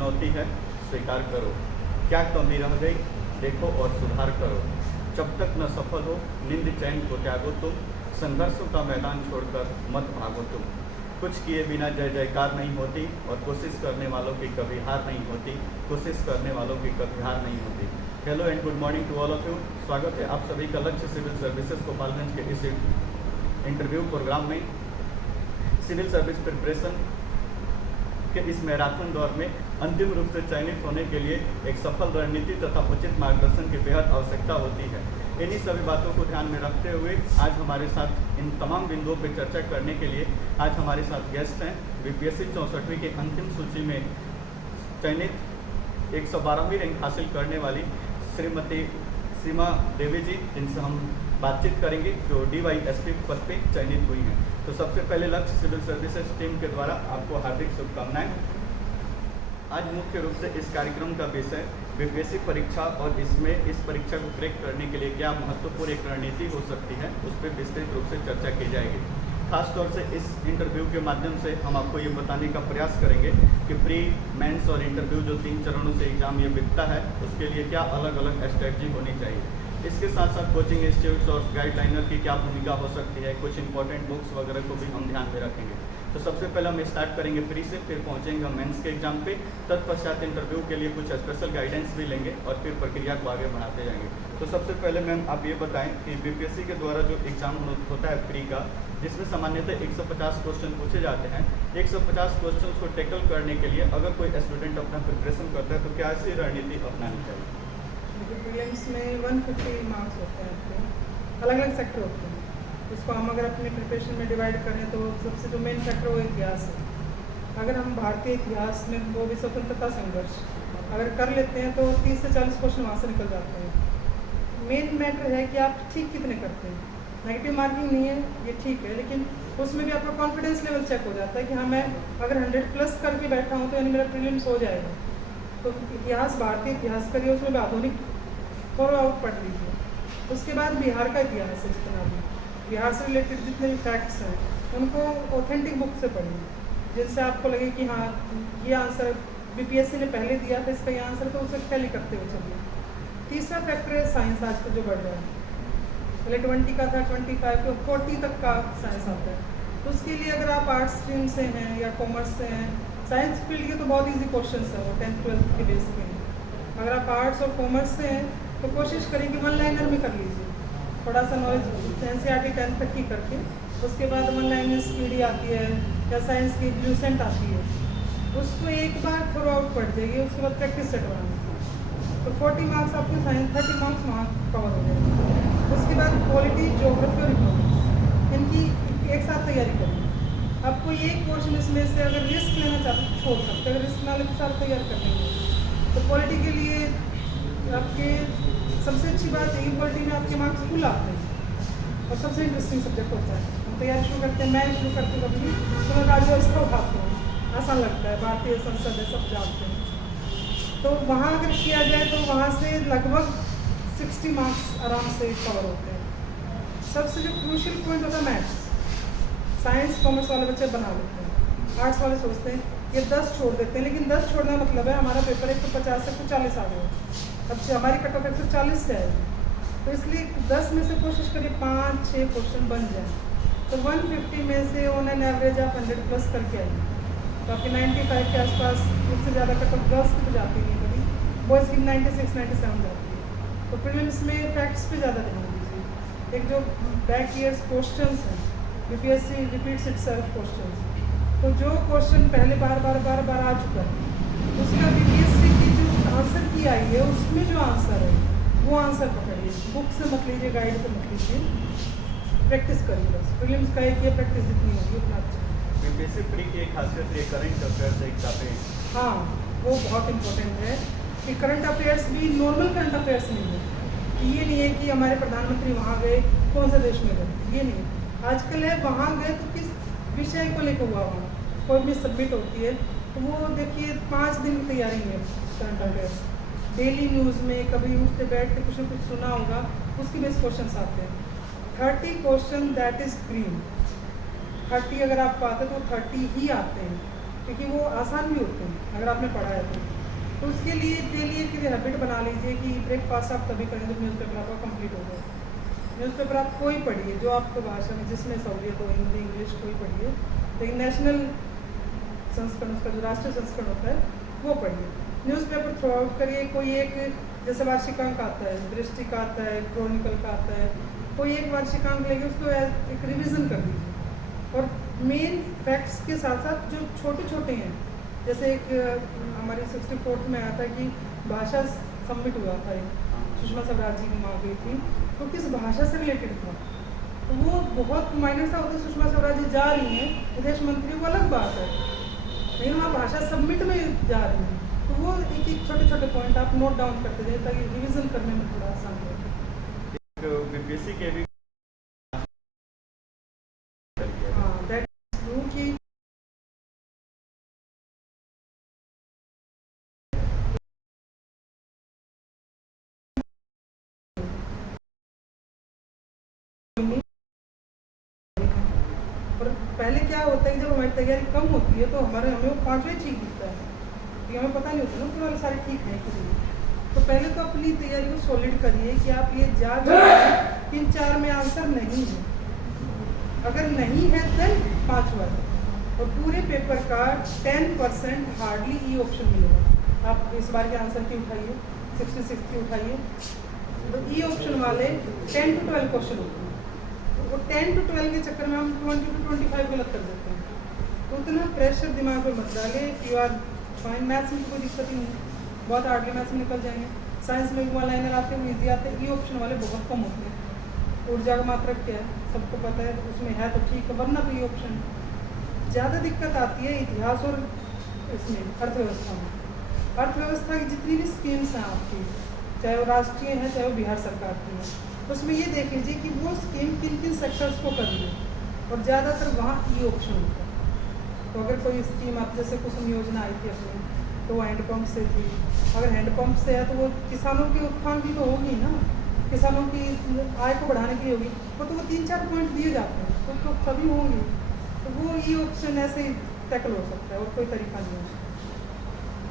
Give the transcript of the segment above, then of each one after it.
चुनौती है स्वीकार करो, क्या कमी रह गई देखो और सुधार करो, जब तक न सफल हो नींद चैन को त्यागो तुम, संघर्षों का मैदान छोड़कर मत भागो तुम। कुछ किए बिना जय जयकार नहीं होती और कोशिश करने वालों की कभी हार नहीं होती, कोशिश करने वालों की कभी हार नहीं होती। Hello and good morning to all of you. स्वागत है आप सभी का लक्ष्य सिविल सर्विसेज गोपालगंज के इस इंटरव्यू प्रोग्राम में। सिविल सर्विस प्रिपरेशन के इस मैराथन दौर में अंतिम रूप से चयनित होने के लिए एक सफल रणनीति तथा उचित मार्गदर्शन की बेहद आवश्यकता होती है। इन्हीं सभी बातों को ध्यान में रखते हुए आज हमारे साथ इन तमाम बिंदुओं पर चर्चा करने के लिए आज हमारे साथ गेस्ट हैं बीपीएससी 64वीं की अंतिम सूची में चयनित 112वीं रैंक हासिल करने वाली श्रीमती सीमा देवी जी, जिनसे हम बातचीत करेंगे, जो DYSP पद पे चयनित हुई हैं। तो सबसे पहले लक्ष्य सिविल सर्विसेज टीम के द्वारा आपको हार्दिक शुभकामनाएं। आज मुख्य रूप से इस कार्यक्रम का विषय बीपीएससी परीक्षा और इसमें इस परीक्षा को क्रैक करने के लिए क्या महत्वपूर्ण एक रणनीति हो सकती है, उस पर विस्तृत रूप से चर्चा की जाएगी। खासतौर से इस इंटरव्यू के माध्यम से हम आपको ये बताने का प्रयास करेंगे कि प्री, मेंस और इंटरव्यू जो 3 चरणों से एग्जाम ये बिकता है, उसके लिए क्या अलग अलग स्ट्रेटजी होनी चाहिए। इसके साथ साथ कोचिंग इंस्टीट्यूट्स और गाइडलाइनर की क्या भूमिका हो सकती है, कुछ इंपॉर्टेंट बुक्स वगैरह को भी हम ध्यान में रखेंगे। तो सबसे पहले हम स्टार्ट करेंगे प्री से, फिर पहुंचेंगे हम मेंस के एग्जाम पे, तत्पश्चात इंटरव्यू के लिए कुछ स्पेशल गाइडेंस भी लेंगे और फिर प्रक्रिया को आगे बढ़ाते जाएंगे। तो सबसे पहले मैम आप ये बताएं कि बीपीएससी के द्वारा जो एग्जाम होता है प्री का, जिसमें सामान्यतः 150 क्वेश्चन पूछे जाते हैं, 150 क्वेश्चन को टैकल करने के लिए अगर कोई स्टूडेंट अपना प्रिपरेशन करता है तो क्या ऐसी रणनीति अपनानी चाहिए? प्रीलिम्स में 150 मार्क्स होते हैं, आपके अलग अलग सेक्टर होते हैं। उसको हम अगर अपनी प्रिपरेशन में डिवाइड करें तो सबसे जो मेन फैक्टर वो इतिहास है। अगर हम भारतीय इतिहास में वो भी स्वतंत्रता संघर्ष अगर कर लेते हैं तो 30 से 40 क्वेश्चन वहाँ से निकल जाते हैं। मेन मैटर है कि आप ठीक कितने करते हैं। नेगेटिव मार्किंग नहीं है, ये ठीक है, लेकिन उसमें भी आपका कॉन्फिडेंस लेवल चेक हो जाता है कि हाँ मैं अगर 100+ करके बैठा हूँ तो यानी मेरा प्रीलिम्स हो जाएगा। तो इतिहास, भारतीय इतिहास करिए, उसमें भी आधुनिक थोड़ा आउट पढ़ लीजिए। उसके बाद बिहार का इतिहास है, जितना भी बिहार से रिलेटेड जितने भी फैक्ट्स हैं उनको ऑथेंटिक बुक से पढ़िए, जिनसे आपको लगे कि हाँ ये आंसर बीपीएससी ने पहले दिया था, इसका ये आंसर, तो उसे टैली करते हुए चलिए। तीसरा फैक्टर है साइंस, आजकल जो बढ़ रहा है। पहले 20 का था, 25 to 40 तक का साइंस आता है। तो उसके लिए अगर आप आर्ट्स स्ट्रीम से हैं या कॉमर्स से हैं, साइंस फील्ड के तो बहुत ईजी क्वेश्चन है वो 10th 12th के बेस पे। अगर आप आर्ट्स और कॉमर्स से हैं तो कोशिश करें कि 1 लाइनर में कर लीजिए, थोड़ा सा नॉलेज NCERT 10th तक की करके। उसके बाद 1 लाइनर स्पीडी आती है या साइंस की ल्यूसेंट आती है, उसको एक बार थ्रू आउट पढ़ जाइए, उसके बाद प्रैक्टिस सेट बनाना। तो 40 मार्क्स आपके साइंस, 30 मार्क्स वहाँ कवर हो जाएंगे। उसके बाद पॉलिटी, ज्योग्राफी और इकोनॉमिक्स, इनकी एक साथ तैयारी करिए। आपको एक पोर्शन इसमें से अगर रिस्क लेना चाहते छोड़ सकते, अगर रिस्क ना लेते साथ तैयार कर लेंगे। तो पॉलिटी के लिए आपके सबसे अच्छी बात है, पॉलिटी में आपके मार्क्स फुल आते हैं और सबसे इंटरेस्टिंग सब्जेक्ट होता है। हम तैयारी शुरू करते हैं, मैं शुरू करती हूँ कभी तो मैं राज्यव्यवस्था उठाती हूँ, आसान लगता है, भारतीय संसद है, सब जानते हैं। तो वहाँ अगर किया जाए तो वहाँ से लगभग 60 मार्क्स आराम से कवर होते हैं। सबसे जो क्रूशियल पॉइंट होता है मैथ्स, साइंस कॉमर्स वाले बच्चे बना लेते हैं, आर्ट्स वाले सोचते हैं ये 10 छोड़ देते हैं, लेकिन 10 छोड़ने का मतलब है हमारा पेपर 150 से 140 आ गया, अब हमारी कट ऑफ 140 से आएगी। तो इसलिए 10 में से कोशिश करिए 5-6 क्वेश्चन बन जाए, तो 150 में से ऑन एन एवरेज आप 100+ करके आइए, तो आपके 95 के आसपास, उससे ज़्यादा कट ऑफ गर्ल्स की तो जाती नहीं कभी, बॉयज़ की 96-97 जाती है। तो प्रीलिम्स में फैक्ट्स पे ज़्यादा ध्यान दीजिए। एक जो बैक ईयर्स क्वेश्चंस हैं, बीपीएससी रिपीट्स इटसेल्फ क्वेश्चंस, तो जो क्वेश्चन पहले बार बार आ चुका है, उसका बीपीएससी की जो आंसर की आई है उसमें जो आंसर है वो आंसर पकड़िए, बुक से मत लीजिए, गाइड से मत लीजिए, प्रैक्टिस करिए बस। प्रीलिम्स का एक ये प्रैक्टिस जितनी होगी उतना अच्छा। बीपीएससी प्री की एक खासियत ये करंट अफेयर्स एक काफ़ी, हाँ वो बहुत इंपॉर्टेंट है कि करंट अफेयर्स भी नॉर्मल करंट अफेयर्स नहीं है, कि ये नहीं है कि हमारे प्रधानमंत्री वहाँ गए, कौन से देश में गए, ये नहीं। आजकल है वहाँ गए तो किस विषय को लेकर हुआ, वहाँ कोई भी सबमिट होती है तो वो देखिए 5 दिन की तैयारी है करंट अफेयर्स। डेली न्यूज़ में कभी उठते बैठ के कुछ न कुछ सुना होगा, उसके बेस क्वेश्चन आते हैं। 30 क्वेश्चन दैट इज़ ग्रीन, 30 अगर आप पाते तो 30 ही आते हैं, क्योंकि वो आसान भी होते हैं अगर आपने पढ़ा है तो उसके लिए डेली एक हैबिट बना लीजिए कि ब्रेकफास्ट आप तभी करें जब न्यूज़पेपर आपका कंप्लीट हो जाए। न्यूज़पेपर आप कोई पढ़िए जो आपको भाषा में जिसमें सहूलियत हो, हिंदी इंग्लिश कोई पढ़िए, लेकिन नेशनल संस्करण उसका जो राष्ट्रीय संस्करण होता है वो पढ़िए। न्यूज़पेपर थ्रू आउट करिए। कोई एक जैसे वार्षिकांक आता है, दृष्टि का आता है, क्रॉनिकल का आता है, कोई एक वार्षिकांक लेके उसको एक रिवीजन कर दीजिए। और मेन फैक्ट्स के साथ साथ जो छोटे छोटे हैं, जैसे एक हमारी 64th में आया था कि भाषा सबमिट हुआ था, एक सुषमा स्वराज जी की माँ गई थी, तो किस भाषा से रिलेटेड था, तो वो बहुत माइनर सा होता है। सुषमा स्वराज जी जा रही हैं विदेश मंत्री, वो अलग बात है, लेकिन वहाँ भाषा सबमिट में जा रही हैं, तो वो एक एक छोटे छोटे पॉइंट आप नोट डाउन करते जाइए ताकि रिवीजन करने में थोड़ा आसान हो। बीपीएससी के भी हाँ, दैट ट्रू कि और पहले क्या होता है कि जब हमारी तैयारी कम होती है तो हमें वो पाँचवें ठीक दिखता है, क्योंकि हमें पता नहीं होता ना कि वाले सारे ठीक हैं कि नहीं। तो पहले तो अपनी तैयारी को सॉलिड करिए कि आप ये जान जाए 3-4 में आंसर नहीं है, अगर नहीं है देन 5 बार, और पूरे पेपर का 10% हार्डली ई ऑप्शन मिलेगा। आप इस बार के आंसर की उठाइए, 66 की उठाइए, तो ई ऑप्शन वाले 10 to 12 क्वेश्चन होते हैं, वो 10 to 12 के चक्कर में हम 20 to 25 गलत कर देते हैं। तो उतना प्रेशर दिमाग में मत डाले। यू आर फाइन, मैथ्स में कोई दिक्कत ही नहीं, बहुत हार्डली मैथ्स में निकल जाएंगे। साइंस में वन लाइनर आते हैं, ईजी आते हैं, ई ऑप्शन वाले बहुत कम होते हैं। ऊर्जा का मात्रक क्या है सबको पता है, उसमें है तो ठीक है, वरना तो ई ऑप्शन। ज़्यादा दिक्कत आती है इतिहास और इसमें अर्थव्यवस्था में। अर्थव्यवस्था की जितनी भी स्कीम्स हैं आपकी, चाहे वो राष्ट्रीय हैं चाहे वो बिहार सरकार की है, उसमें ये देख लीजिए कि वो स्कीम किन किन सेक्टर्स को कर रही है, और ज़्यादातर वहाँ ई ऑप्शन होता है। तो अगर कोई स्कीम आप जैसे कुसुम योजना आई थी अपनी, तो वो हैंडपम्प से थी, अगर हैंडपम्प से है तो वो किसानों के उत्थान की तो होगी ना, किसानों की आय को बढ़ाने की होगी, वो तो वो 3-4 पॉइंट दिए जाते हैं तो सभी होंगे, तो वो ई ऑप्शन ऐसे ही टैकल हो सकता है और कोई तरीका नहीं है।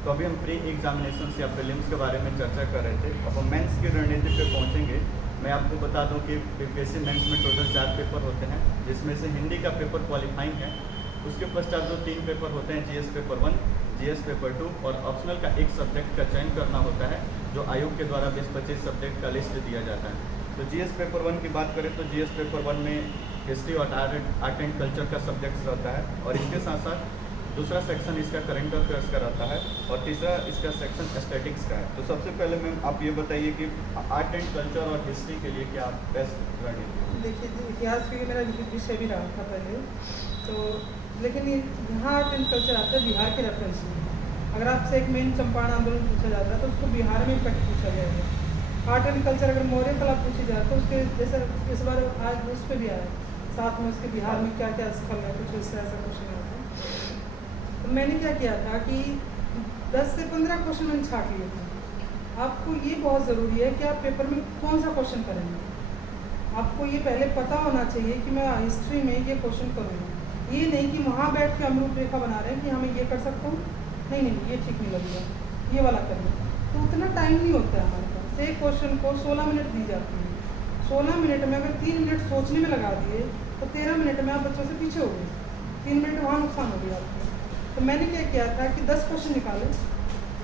तो अभी हम प्री एग्जामिनेशन या प्रीलिम्स के बारे में चर्चा कर रहे थे, अब हम मेंस की रणनीति पे पहुंचेंगे। मैं आपको बता दूं कि बीपीएससी मेंस में टोटल 4 पेपर होते हैं, जिसमें से हिंदी का पेपर क्वालिफाइंग है, उसके पश्चात जो 3 पेपर होते हैं, जीएस पेपर 1, जीएस पेपर 2 और ऑप्शनल का एक सब्जेक्ट का चयन करना होता है, जो आयोग के द्वारा 20-25 सब्जेक्ट का लिस्ट दिया जाता है। तो जीएस पेपर 1 की बात करें तो जीएस पेपर 1 में हिस्ट्री और आर्ट एंड कल्चर का सब्जेक्ट रहता है, और इसके साथ साथ दूसरा सेक्शन इसका करंट अफेयर्स का रहता है, और तीसरा इसका सेक्शन एस्थेटिक्स का है। तो सबसे पहले मैम आप ये बताइए कि आर्ट एंड कल्चर और हिस्ट्री के लिए क्या बेस्ट रणनीति? देखिए, इतिहास भी मेरा विषय भी रहा था पहले, तो लेकिन यहाँ आर्ट एंड कल्चर आता है बिहार के रेफरेंस में। अगर आपसे एक मेन चंपारण आंदोलन पूछा जाता है तो उसको बिहार में इम्पैक्ट पूछा जाएगा। आर्ट एंड कल्चर अगर मौर्य कला पूछी जाए तो उसके जैसे इस बार आज उस पर भी आया, साथ में उसके बिहार में क्या क्या स्थल है, कुछ इससे ऐसा क्वेश्चन आता है। तो मैंने क्या किया था कि 10 से 15 क्वेश्चन मैंने छाट लिए थे। आपको ये बहुत ज़रूरी है कि आप पेपर में कौन सा क्वेश्चन करेंगे, आपको ये पहले पता होना चाहिए कि मैं हिस्ट्री में ये क्वेश्चन करूँगा। ये नहीं कि वहाँ बैठ के हम रूपरेखा बना रहे हैं कि हमें ये कर सकता हूँ, नहीं ये ठीक नहीं लगेगा, ये वाला करिए। तो उतना टाइम नहीं होता है हमारे पास। एक क्वेश्चन को 16 मिनट दी जाती है, 16 मिनट में अगर 3 मिनट सोचने में लगा दिए तो 13 मिनट में आप बच्चों से पीछे हो गए, 3 मिनट वहाँ नुकसान हो गया आपको। तो मैंने क्या किया था कि 10 क्वेश्चन निकाले।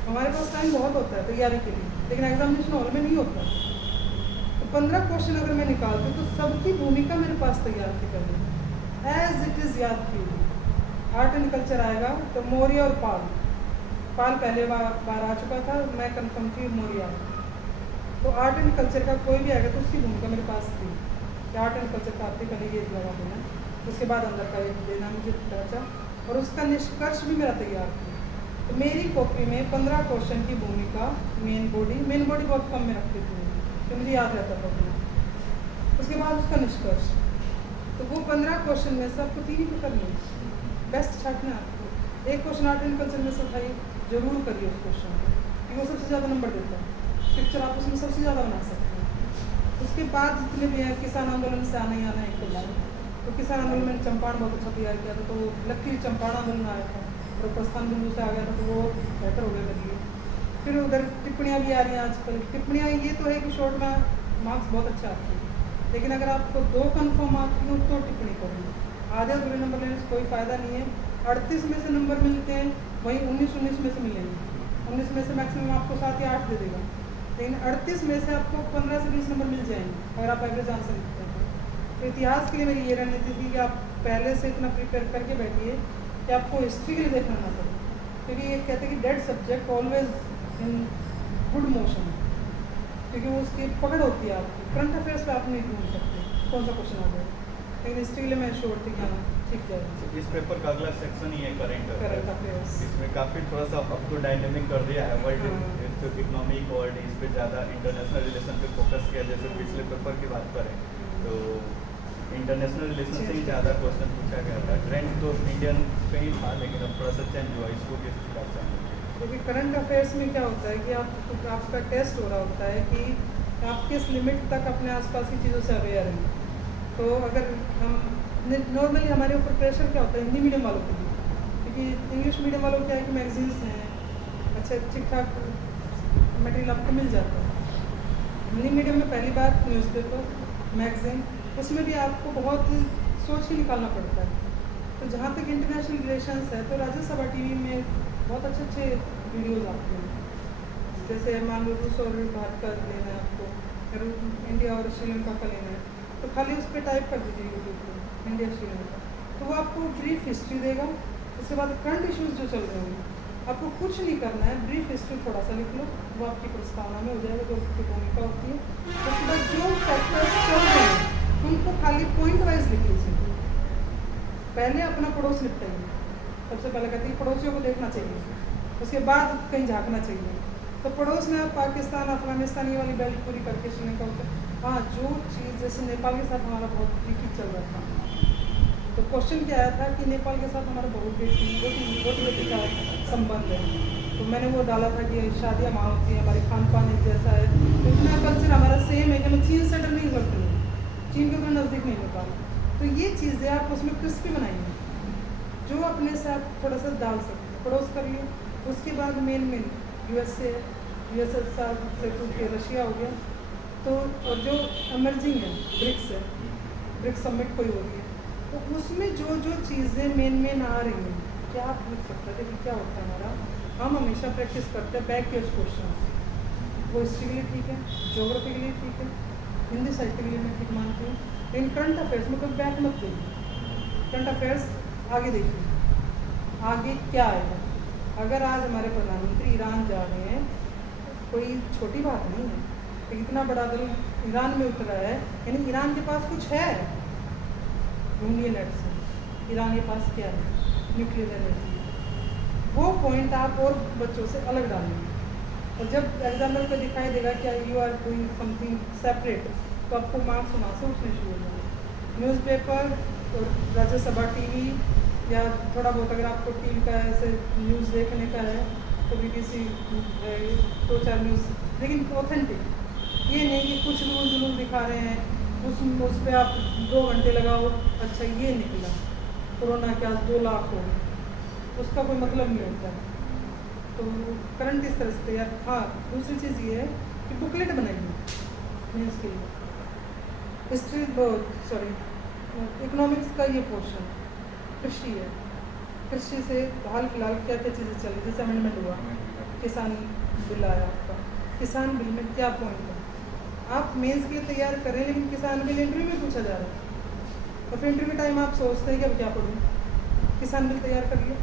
हमारे पास टाइम बहुत होता है तैयारी के लिए, लेकिन एग्जामिनेशन हॉल में नहीं होता। तो 15 क्वेश्चन अगर मैं निकालती तो सबकी भूमिका मेरे पास तैयार थी करनी, एज इट इज़ याद की। आर्ट एंड कल्चर आएगा तो मौर्य और पाल पहले बार आ चुका था, मैं कंफर्म थी मौर्य। तो आर्ट एंड कल्चर का कोई भी आएगा तो उसकी भूमिका मेरे पास थी कि आर्ट एंड कल्चर का आपके पहले ये लगा देना, उसके बाद अंदर का एक देना मुझे चर्चा, और उसका निष्कर्ष भी मेरा तैयार था। तो मेरी कॉपी में 15 क्वेश्चन की भूमिका, मेन बॉडी बहुत कम में रखती थी तो मुझे याद रहता था अपना। उसके बाद उसका निष्कर्ष, तो वो 15 क्वेश्चन में से आपको 3 ही तो करनी है, बेस्ट छाटना है आपको। एक क्वेश्चन आर्ट एंड कल्चर में से उठाइए, जरूर करिए उस क्वेश्चन को, क्योंकि वो सबसे ज़्यादा नंबर देता है, पिक्चर आप उसमें सबसे ज़्यादा बना सकते हैं। उसके बाद जितने भी हैं, किसान आंदोलन से आना ही आना है एक तो किसान आंदोलन में चंपारण बहुत अच्छा तैयार किया था, तो लकीर चंपारण आंदोलन आया था, और प्रस्थान बिंदु से आ गया था तो वो बेहतर हो गया मेरे लिए। फिर उधर टिप्पणियाँ भी आ रही हैं आजकल। टिप्पणियाँ ये तो है कि शॉर्ट में मार्क्स बहुत अच्छा आते हैं, लेकिन अगर आपको 2 कन्फर्म आती हो तो टिप्पणी करेंगे। आधे अधूरे नंबर लेने से कोई फ़ायदा नहीं है। 38 में से नंबर मिलते हैं, वहीं 19 में से मिलेंगे। 19 में से मैक्सिमम आपको 7 या 8 दे देगा, लेकिन 38 में से आपको 15 से 20 नंबर मिल जाएंगे अगर आप एवरेज आंसर लिखते हैं। तो इतिहास के लिए मेरी ये रणनीति थी कि आप पहले से इतना प्रिपेयर करके बैठिए कि आपको हिस्ट्री के लिए देखना ना पड़े, क्योंकि ये कहते हैं कि dead subject always in good motion, क्योंकि वो उसकी पकड़ होती है आपकी। करंट अफेयर्स पे आप नहीं ढूंढ सकते कौन सा क्वेश्चन आ जाए, लेकिन हिस्ट्री के लिए मैं श्योर थी कि हाँ ठीक जाएगा। इस पेपर का अगला सेक्शन ही है करंट अफेयर्स। इसमें काफ़ी थोड़ा सा अब तो डायनेमिक कर दिया है वर्ल्ड हाँ। इकोनॉमिक वर्ल्ड, इस पे ज़्यादा इंटरनेशनल रिलेशन पे फोकस किया। जैसे पिछले पेपर की बात करें तो इंटरनेशनल रिलेशन से ही ज़्यादा क्वेश्चन पूछा गया था। ट्रेंड तो इंडियन पे ही था, लेकिन अब थोड़ा सा चेंज हुआ। इसको किस हिसाब से? क्योंकि करंट अफेयर्स में क्या होता है कि आपका टेस्ट हो रहा होता है कि आप किस लिमिट तक अपने आसपास की चीज़ों से अवेयर हैं। तो अगर हम नॉर्मली हमारे ऊपर प्रेशर क्या होता है हिंदी मीडियम वालों के लिए, क्योंकि इंग्लिश मीडियम वालों क्या है कि मैगजीन्स हैं, अच्छा ठीक ठाक मटेरियल आपको मिल जाता है। हिंदी मीडियम में पहली बात न्यूज़पेपर, मैगजीन, उसमें भी आपको बहुत सोच के निकालना पड़ता है। तो जहाँ तक इंटरनेशनल रिलेशंस है तो राज्यसभा टीवी में बहुत अच्छे वीडियोज़ आते हैं। जैसे मान लो रूस और भारत का लेना है आपको, फिर इंडिया और श्रीलंका का लेना है, तो खाली उस पर टाइप कर दीजिए यूट्यूब पर इंडिया श्रीलंका, तो वो आपको ब्रीफ हिस्ट्री देगा। उसके बाद करंट इश्यूज़ जो चल रहे होंगे, आपको कुछ नहीं करना है, ब्रीफ हिस्ट्री थोड़ा सा लिख लो, वो आपकी प्रस्तावना में हो जाएगा जो आपकी भूमिका होती है। उसके बाद जो फैक्टर्स चल रहे हैं उनको खाली पॉइंट वाइज लिख लीजिए। पहले अपना पड़ोस निपटाइए, सबसे पहले कहती है पड़ोसियों को देखना चाहिए, उसके बाद कहीं झाँकना चाहिए। तो पड़ोस में आप पाकिस्तान, अफगानिस्तान ये वाली बेल्ट पूरी करके श्रीलंका होता है। हाँ, जो चीज़ जैसे नेपाल के साथ हमारा बहुत ट्रिकी चल रहा था, तो क्वेश्चन क्या आया था कि नेपाल के साथ हमारा बहुत बेटी का संबंध है, तो मैंने वो डाला था कि शादियाँ वहाँ होती है, हमारी खान पान एक जैसा है, तो इतना कल्चर हमारा सेम है कि हम चीन से डर नहीं करते हैं, चीन के तो नज़दीक नहीं नेपाल। तो ये चीज़ें आप उसमें क्रिस्पी बनाइए, जो अपने से आप थोड़ा सा डाल सकते हैं, पड़ोस कर लिए। उसके बाद मेन यूएसएसआर से टूट के रशिया हो गया, तो और जो एमर्जिंग है ब्रिक्स है, ब्रिक्स समिट कोई हो रही है, तो उसमें जो चीज़ें मेन आ रही हैं, क्या आप लिख सकते हैं कि क्या होता है हमारा, हम हमेशा प्रैक्टिस करते हैं बैक पेज क्वेश्चन, वो हिस्ट्री के लिए ठीक है, ज्योग्राफी के लिए ठीक है, हिंदी साहित्य के लिए मैं ठीक मानती हूँ, लेकिन करंट अफेयर्स में कोई बैक मत देंगे। करंट अफेयर्स आगे देखिए, आगे क्या आएगा। अगर आज हमारे प्रधानमंत्री ईरान जा रहे हैं, कोई छोटी बात नहीं है, तो इतना बड़ा दल ईरान में उतरा है, यानी ईरान के पास कुछ है। ढूंढिए नेट से, ईरान के पास क्या है, न्यूक्लियर एनर्जी। वो पॉइंट आप और बच्चों से अलग डालेंगे, और जब एग्जाम्पल को दिखाई देगा क्या you are doing something separate, तो आपको मार्क्स वहाँ से उठने शुरू हो जाएंगे। न्यूज़पेपर और राज्यसभा टीवी, या थोड़ा बहुत अगर आपको टीवी का ऐसे न्यूज़ देखने का है तो BBC 2-4 न्यूज़, लेकिन ऑथेंटिक, ये नहीं कि कुछ रूल जुलूल दिखा रहे हैं, उस पर आप 2 घंटे लगाओ, अच्छा ये निकला कोरोना के आज 2 लाख हो गए, उसका कोई मतलब नहीं होता। तो करंट इस तरह से तैयार। हाँ, दूसरी चीज़ ये है कि बुकलेट बनाइए न्यूज़ के लिए। हिस्ट्री इकोनॉमिक्स का ये पोर्शन कृषि है, कृषि से हाल फिलहाल क्या क्या चीज़ें चली, जैसे अमेंडमेंट हुआ, किसान बिल आया आपका, किसान बिल में क्या पॉइंट है, आप मेंस के लिए तैयार करें, लेकिन किसान बिल इंटरव्यू में पूछा जा रहा है, तो फिर इंटरव्यू टाइम आप सोचते हैं कि अब क्या पढ़ूँ, किसान बिल तैयार कर लिया।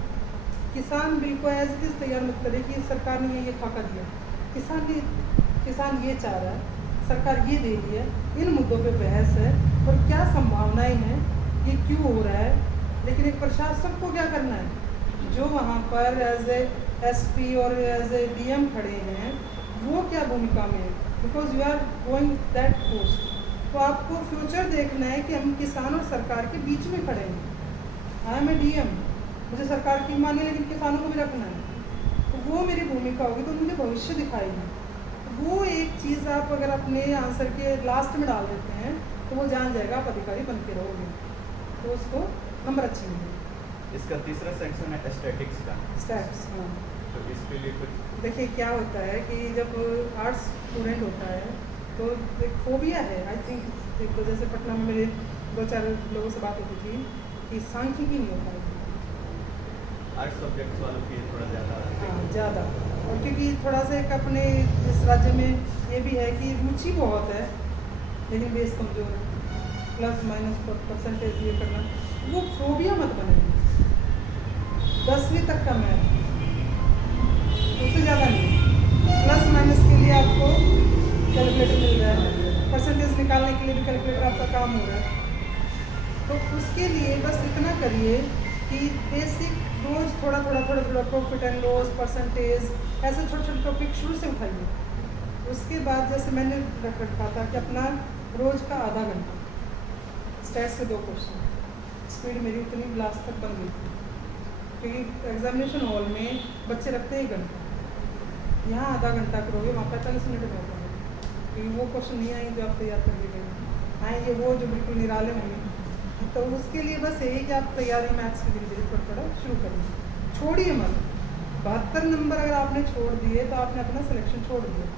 किसान बिल को एज इट इज़ तैयार मत करें कि सरकार ने ये खाका दिया, किसान ये चाह रहा है, सरकार ये दे रही है, इन मुद्दों पे बहस है और क्या संभावनाएं हैं, ये क्यों हो रहा है। लेकिन एक प्रशासक को क्या करना है, जो वहाँ पर एज ए SP और एज ए DM खड़े हैं, वो क्या भूमिका में है, because you are going that post. तो आपको फ्यूचर देखना है कि हम किसान और सरकार के बीच में खड़े हैं। आई एम ए DM, मुझे सरकार की माने लेकिन किसानों को भी रखना है, तो वो मेरी भूमिका होगी, तो मुझे भविष्य दिखाएगी। वो एक चीज़ आप अगर अपने आंसर के लास्ट में डाल देते हैं तो वो जान जाएगा आप अधिकारी बन के रहोगे, तो उसको नंबर अच्छे मिलेंगे। इसका तीसरा सेक्शन है स्टैटिक्स का। स्टैट्स, हाँ। तो इसके लिए कुछ देखिए क्या होता है कि जब आर्ट्स स्टूडेंट होता है तो एक फोबिया है, आई थिंक एक तो जैसे पटना में मेरे 2-4 लोगों से बात होती थी कि सांख्यिकी नहीं हो पाएगी। आर्ट्स सब्जेक्ट्स वालों की थोड़ा ज़्यादा हाँ, ज़्यादा। और क्योंकि थोड़ा सा एक अपने इस राज्य में ये भी है कि रुचि बहुत है लेकिन बेस कमज़ोर है, प्लस माइनस परसेंटेज ये करना, वो फोबिया मत बने। 10वीं तक का मैथ, उससे ज़्यादा नहीं, प्लस माइनस के लिए आपको कैलकुलेटर मिल रहा है, परसेंटेज निकालने के लिए भी कैलकुलेटर आपका काम हो रहा है। तो उसके लिए बस इतना करिए कि बेसिक रोज़ थोड़ा प्रॉफिट एंड लॉस, परसेंटेज, ऐसे छोटे छोटे टॉपिक शुरू से उठाइए। उसके बाद जैसे मैंने रख रखा था कि अपना रोज़ का आधा घंटा स्टैट्स के 2 क्वेश्चन, स्पीड मेरी उतनी लास्ट तक बन गई थी क्योंकि एग्जामिनेशन हॉल में बच्चे रखते हैं 1 घंटा, यहाँ आधा घंटा करोगे, वहाँ 45 मिनट में होता है क्योंकि वो क्वेश्चन नहीं आएंगे जो आप तैयार कर लिए गए, आएंगे वो जो बिल्कुल निराले होंगे। तो उसके लिए बस यही कि आप तैयारी मैथ्स की धीरे धीरे थोड़ा शुरू करिए, छोड़िए मत। 72 नंबर अगर आपने छोड़ दिए तो आपने अपना सिलेक्शन छोड़ दिया।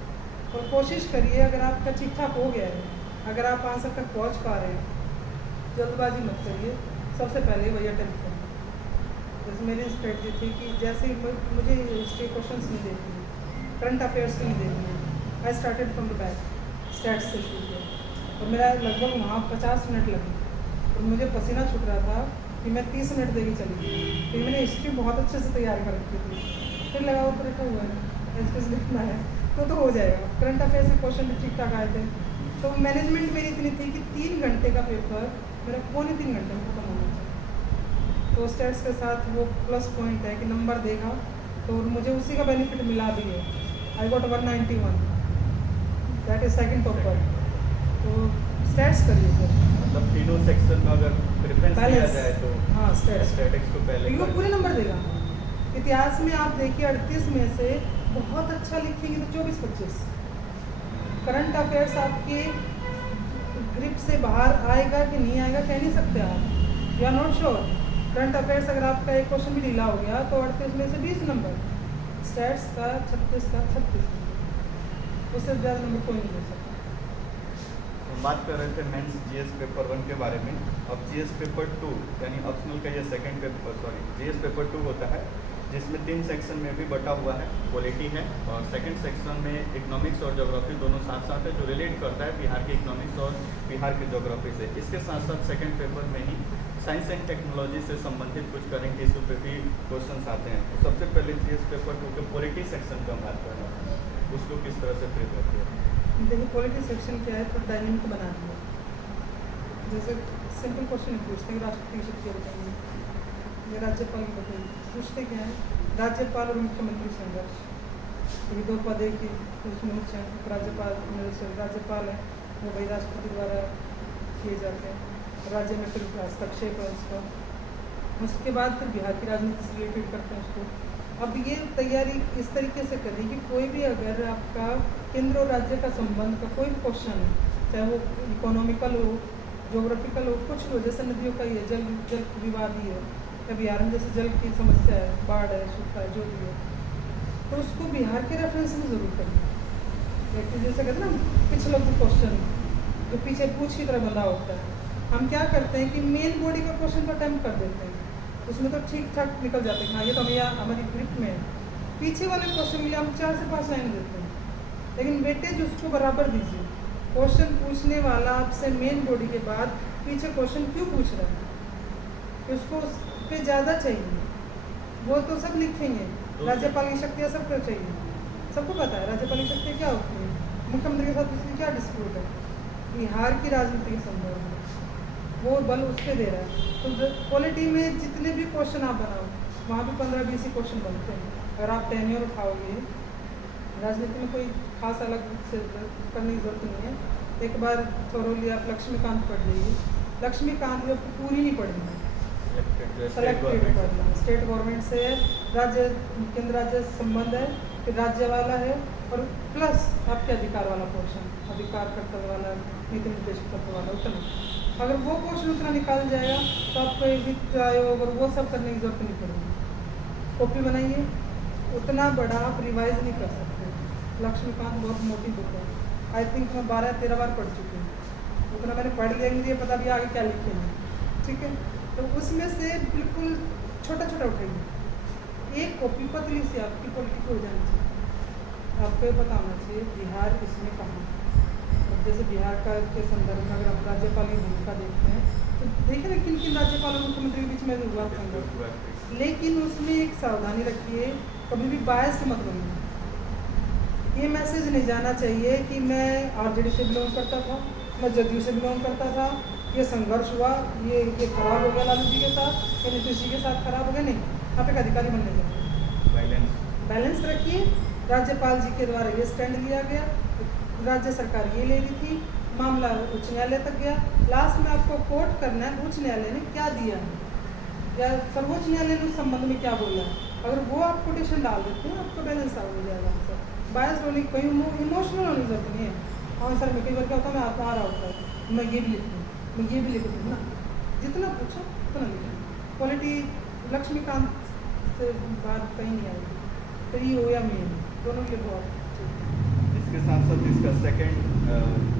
और कोशिश करिए अगर आपका ठीक ठाक हो गया है, अगर आप आंसर तक पहुँच पा रहे हैं, जल्दबाजी मत करिए, सबसे पहले वही अटेम्प्ट करिए। जैसे मेरी स्ट्रेटजी थी कि जैसे मुझे हिस्ट्री क्वेश्चन नहीं देखनी, करंट अफेयर्स नहीं देखनी, I started from the back, stats से शुरू किया और मेरा लगभग वहाँ 50 मिनट लगे और मुझे पसीना छूट रहा था कि मैं 30 मिनट देगी चली गई क्योंकि मैंने हिस्ट्री बहुत अच्छे से तैयार कर रखी थी। फिर लगा वो तो रखा हुआ है, एस लिखना है तो हो जाएगा। करंट अफेयर्स के क्वेश्चन भी ठीक ठाक आए थे। तो मैनेजमेंट मेरी इतनी थी कि 3 घंटे का पेपर मेरा 3.25 घंटे में खत्म होना चाहिए। तो स्टैट्स के साथ वो प्लस पॉइंट है कि नंबर देगा, तो मुझे उसी का बेनिफिट मिला भी है। I got 191, that is second topper. तो स्टैट्स करिए सर, मतलब तीनों सेक्शन में अगर प्रेफरेंस दिया जाए तो हाँ स्टैटिक्स को पहले क्योंकि वो पूरे नंबर देगा। इतिहास में आप देखिए 38 में से बहुत अच्छा लिखेंगे तो 24-25। करंट अफेयर्स आपके ग्रिप से बाहर आएगा कि नहीं आएगा कह नहीं सकते आप, you are not sure. Current affairs अगर आपका एक क्वेश्चन भी ढीला हो गया तो 38 में से 20 नंबर, स्टैट्स का 36 का 36, उससे ज़्यादा नंबर कोई नहीं दे सकता। हम बात कर रहे थे मेंस जीएस पेपर 1 के बारे में। अब जीएस पेपर 2 यानी ऑप्शनल का ये second paper, sorry GS paper 2 होता है जिसमें 3 सेक्शन में भी बटा हुआ है, पॉलिटी है और सेकंड सेक्शन में इकोनॉमिक्स और ज्योग्राफी दोनों साथ साथ है जो रिलेट करता है बिहार के इकोनॉमिक्स और बिहार के ज्योग्राफी से। इसके साथ साथ सेकंड पेपर में ही साइंस एंड टेक्नोलॉजी से संबंधित कुछ करेंट इशू पे भी क्वेश्चन आते हैं। तो सबसे पहले जीएस पेपर 2 के पॉलिटी सेक्शन का बात करना है, उसको किस तरह से प्रिपेयर किया? देखिए पॉलिटी सेक्शन क्या है, तो डायनेमिक बना दिया। जैसे सिंपल क्वेश्चन पूछते हैं राष्ट्रपति की शक्ति बताइए, ये राज्यपाल की बताइए, पूछते क्या है राज्यपाल और मुख्यमंत्री संघर्ष, ये 2 पद है कि उसमें मुख्य राज्यपाल राज्यपाल है वो भाई राष्ट्रपति द्वारा किए जाते हैं, राज्य में फिर हस्तक्षेप है उसका, उसके बाद फिर बिहार की राजनीति से रिलेटेड करते हैं उसको। अब ये तैयारी इस तरीके से करें कि कोई भी अगर आपका केंद्र और राज्य का संबंध का कोई भी क्वेश्चन है, चाहे वो इकोनॉमिकल हो, ज्योग्राफिकल हो, कुछ हो, जैसे नदियों का ही है, जल विवाद ही है, या बिहार में जैसे जल की समस्या है, बाढ़ है, सूखा है, जो भी है, तो उसको बिहार के रेफरेंस में ज़रूर करें। जैसे कहते हैं ना पिछला क्वेश्चन जो पीछे पूछ की तरह बंधा होता है, हम क्या करते हैं कि मेन बॉडी का क्वेश्चन तो अटैम्प्ट कर देते हैं, उसमें तो ठीक ठाक निकल जाते हैं, हाँ ये तो हमारी ग्रिप में है। पीछे वाले क्वेश्चन के लिए हम 4 से 5 लाइन देते हैं, लेकिन वेटेज उसको बराबर दीजिए। क्वेश्चन पूछने वाला आपसे मेन बॉडी के बाद पीछे क्वेश्चन क्यों पूछ रहा है, उसको उस पर ज़्यादा चाहिए। वो तो सब लिखेंगे, राज्यपाल की शक्तियाँ सबको चाहिए, सबको पता है राज्यपाल की शक्ति क्या होती है, मुख्यमंत्री के साथ उसकी क्या डिस्प्यूट है, बिहार की राजनीति के संदर्भ में वो बल उस पर दे रहा है। तो पॉलिटी में जितने भी क्वेश्चन आप बनाओ वहाँ भी 15-20 ही क्वेश्चन बनते हैं। अगर आप टेन्योर उठाओगे, राजनीति में कोई खास अलग से करने की जरूरत नहीं है। एक बार थोरोली आप लक्ष्मीकांत पढ़ लीजिए, लक्ष्मीकांत जो पूरी नहीं पढ़नी है, सेलेक्टेड पढ़ना। स्टेट गवर्नमेंट से राज्य केंद्र राज्य संबंध है, फिर राज्य वाला है और प्लस आपके अधिकार वाला पोर्शन, अधिकार कर्तव्य वाला, नीति निर्देशक तत्व वाला, उतना अगर वो पोर्शन उतना निकाल जाएगा तो आपको वित्त आयोग और वो सब करने की जरूरत नहीं पड़ेगी। कॉपी बनाइए, उतना बड़ा आप रिवाइज नहीं कर सकते। लक्ष्मीकांत बहुत मोटी बुक है, आई थिंक मैं 12-13 बार पढ़ चुकी हूँ। उतना मैंने पढ़ लिया, मुझे पता भी आगे क्या लिखे हैं, ठीक है। तो उसमें से बिल्कुल छोटा छोटा उठाइए, एक कॉपी पतली सी आपकी पॉलिटिक हो जानी चाहिए। आपको ये पता होना चाहिए बिहार इसमें कहाँ है। अब जैसे बिहार का के संदर्भ में अगर आप राज्यपाल की भूमिका देखते हैं तो देखिए ना किन किन राज्यपाल और मुख्यमंत्री के बीच में हुआ संघर्ष। लेकिन उसमें एक सावधानी रखिए, कभी भी बायस मत बनिए। ये मैसेज नहीं जाना चाहिए कि मैं आरजेडी से बिलोंग करता था, मैं जदयू से बिलोंग करता था, ये संघर्ष हुआ, ये खराब हो गया लालू जी के साथ, ये नीतीश जी के साथ खराब हो गया। नहीं, आप एक अधिकारी बनने जाए, बैलेंस रखिए। राज्यपाल जी के द्वारा ये स्टैंड लिया गया, राज्य सरकार ये ले रही थी, मामला उच्च न्यायालय तक गया, लास्ट में आपको कोर्ट करना है उच्च न्यायालय ने क्या दिया है या सर्वोच्च न्यायालय ने उस संबंध में क्या बोला है। अगर वो आप कोटेशन डाल देते हैं आपका बैलेंस आउट हो जाएगा। सर बायस होने की कोई इमोशनल होने की जरूरत नहीं है। हाँ सर, मैं कई बार क्या होता है, मैं आ रहा होता है, मैं ये भी लिख दूँ, मैं ये भी लिख दूँ ना, जितना पूछो उतना लिखें। क्वालिटी लक्ष्मीकांत से बात कहीं नहीं आएगी, तो ये हो या मेन दोनों के बहुत। इसके साथ साथ इसका सेकंड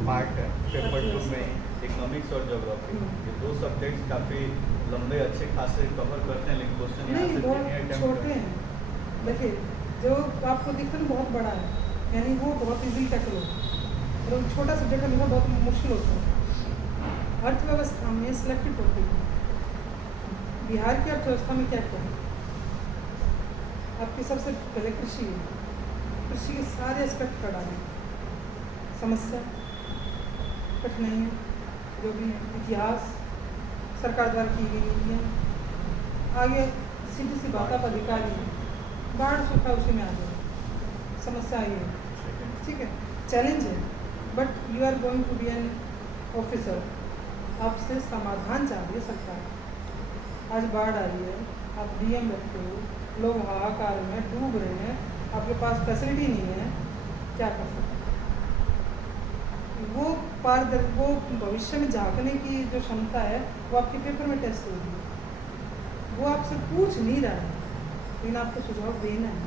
पार्ट है पेपर 2 में इकोनॉमिक्स और ज्योग्राफी। ये दो सब्जेक्ट्स काफ़ी लंबे अच्छे खासे कवर करते हैं, लेकिन क्वेश्चन यहाँ से बहुत छोटे हैं। देखिए जो आपको दिखता है बहुत बड़ा है, यानी वो बहुत इजीली टैकल होता है, और छोटा सब्जेक्ट हमेशा बहुत मुश्किल होता है। अर्थव्यवस्था में सिलेक्टेड टॉपिक, बिहार की अर्थव्यवस्था में क्या करें। आपकी सबसे पहले कृषि है, कृषि के सारे एस्पेक्ट का डालें, समस्या कठिनाइयाँ जो भी है, इतिहास, सरकार द्वारा की गई नीतियाँ, आगे सीधी सी बात आप अधिकारी हैं, बाढ़ सूखा उसी में आ जाए, समस्या आई है, ठीक है, चैलेंज है, but you are going to be an officer, आपसे समाधान चाहिए सरकार। आज बाढ़ आ रही है, आप डीएम रखते हो, लोग हाहाकार में डूब रहे हैं, आपके पास फैसिलिटी नहीं है, क्या कर सकते। वो भविष्य में झांकने की जो क्षमता है वो आपके पेपर में टेस्ट होगी। वो आपसे पूछ नहीं रहा है, लेकिन आपको सुझाव देना है।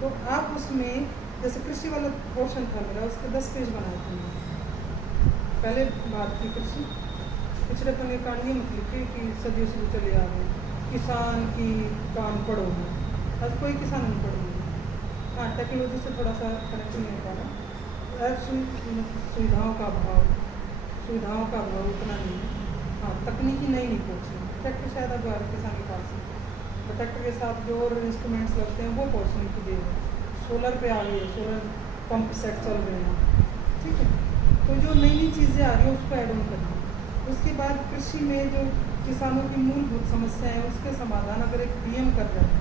तो आप उसमें जैसे कृषि वाला पोर्शन था मेरा, उसके 10 पेज बनाए थे। पहले बात की कृषि, पिछड़ेपन एक कहानी मत लिखी कि सदियों से चले आ रहे किसान की काम पढ़ोगे, आज कोई किसान नहीं पढ़ेगी। हाँ, टेक्नोलॉजी से थोड़ा सा कनेक्शन नहीं पा रहा, सुविधाओं का अभाव उतना नहीं है। हाँ, तकनीकी नहीं पहुँची, ट्रैक्टर शायद अब किसान के पास है, तो ट्रैक्टर के साथ जो और इंस्ट्रूमेंट्स लगते हैं वो पहुँचने की देर है। सोलर पे आ गई है, सोलर पंप सेट चल रहे हैं, ठीक है। तो जो नई नई चीज़ें आ रही हैं उसको ऐड ऑन करना। उसके बाद कृषि में जो किसानों की मूलभूत समस्या है उसके समाधान अगर एक पीएम कर रहा है,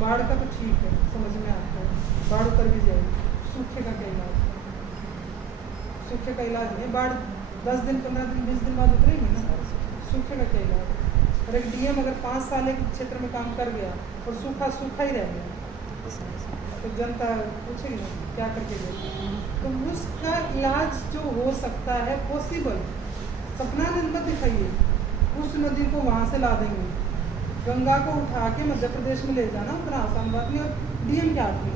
बाढ़ का तो ठीक है, समझ में आता है, बाढ़ उतर भी जाएगी, सूखे का क्या इलाज है? सूखे का इलाज नहीं, बाढ़ 10 दिन 15 दिन 20 दिन बाद उतरेगी ना, सूखे का क्या इलाज है? और एक डीएम अगर 5 साल एक क्षेत्र में काम कर गया और सूखा ही रह गया तो जनता पूछेगी ना क्या करके देगा। तो उसका इलाज जो हो सकता है पॉसिबल, सपना मत दिखाइए, उस नदी को वहाँ से ला देंगे, गंगा को उठा के मध्य प्रदेश में ले जाना उतना आसान बात नहीं, और डीएम के हाथ में,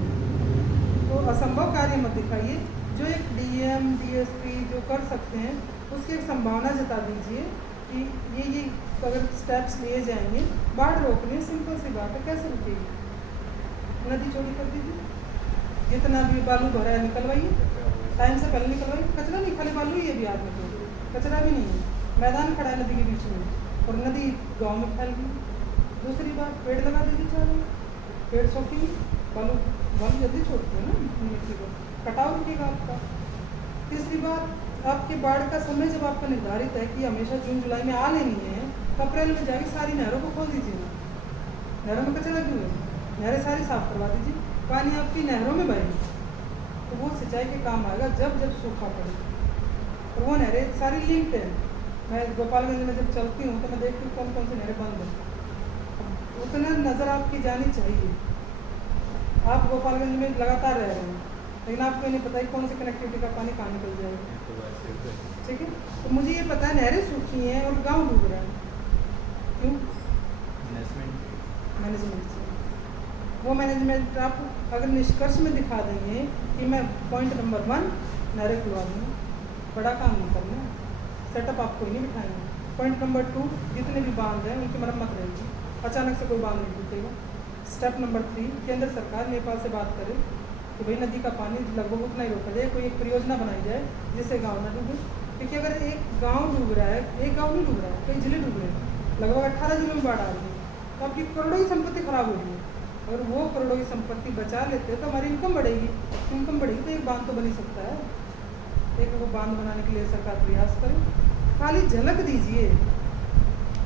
तो असंभव कार्य मत दिखाइए। जो एक डीएम डीएसपी जो कर सकते हैं उसकी एक संभावना जता दीजिए कि ये अगर स्टेप्स लिए जाएंगे बाढ़ रोकने, सिंपल सी बात है, कैसे रुकेगी? नदी चौड़ी कर दीजिए, जितना भी बालू भरा है निकलवाइए, टाइम से पहले निकलवाइए, कचरा नहीं, खाली बालू ये भी आदमी को कचरा भी नहीं है, मैदान खड़ा है नदी के बीच में और नदी गांव में फैल गई। दूसरी बात, पेड़ लगा दीजिए, चारों पेड़ सूखेंगे, बालू जल्दी छोड़ते हैं ना मिट्टी को, कटाव रुकेगा आपका। तीसरी बात, आपके बाढ़ का समय जब आपका निर्धारित है कि हमेशा जून जुलाई में आ लेनी है, तो अप्रैल में जाके सारी नहरों को खोल दीजिए ना, नहरों में कचरा क्यों है, नहरें सारी साफ करवा दीजिए, पानी आपकी नहरों में बहेगी, तो वो सिंचाई के काम आएगा जब सूखा पड़ेगा। और वो नहरें सारी लिंक्ड है, मैं गोपालगंज में जब चलती हूँ तो मैं देखती हूँ कौन कौन सी नहरें बंद हैं, उतना नज़र आपकी जानी चाहिए। आप गोपालगंज में लगातार रह रहे हैं, लेकिन आपको ये नहीं पता कि कौन सी कनेक्टिविटी का पानी कहाँ निकल जाएगा। तो बस फिर तो ठीक है, तो मुझे ये पता है नहरें सूखी हैं और गाँव डूब रहा है, क्यों? मैनेजमेंट से। वो मैनेजमेंट आप अगर निष्कर्ष में दिखा देंगे कि मैं पॉइंट नंबर 1 नहरें खुलवा दूँगी, बड़ा काम नहीं करना, सेटअप आप कोई नहीं बिठाएंगे। पॉइंट नंबर 2 जितने भी बांध हैं उनकी मरम्मत रहेगी, अचानक से कोई बांध नहीं टूटेगा। स्टेप नंबर 3 केंद्र सरकार नेपाल से बात करे कि भाई नदी का पानी लगभग उतना ही रोका जाए, कोई एक परियोजना बनाई जाए जिससे गाँव ना डूबे। क्योंकि अगर एक गाँव डूब रहा है, एक गाँव नहीं डूब रहा है, कई जिले डूब रहे हैं, लगभग 18 जिलों में बाढ़ आ रही है, तो आपकी करोड़ों की संपत्ति खराब हो रही है। और वो करोड़ों की संपत्ति बचा लेते तो हमारी इनकम बढ़ेगी, इनकम बढ़ेगी तो एक बांध तो बन ही सकता है। एक वो बांध बनाने के लिए सरकार प्रयास करे, खाली झलक दीजिए,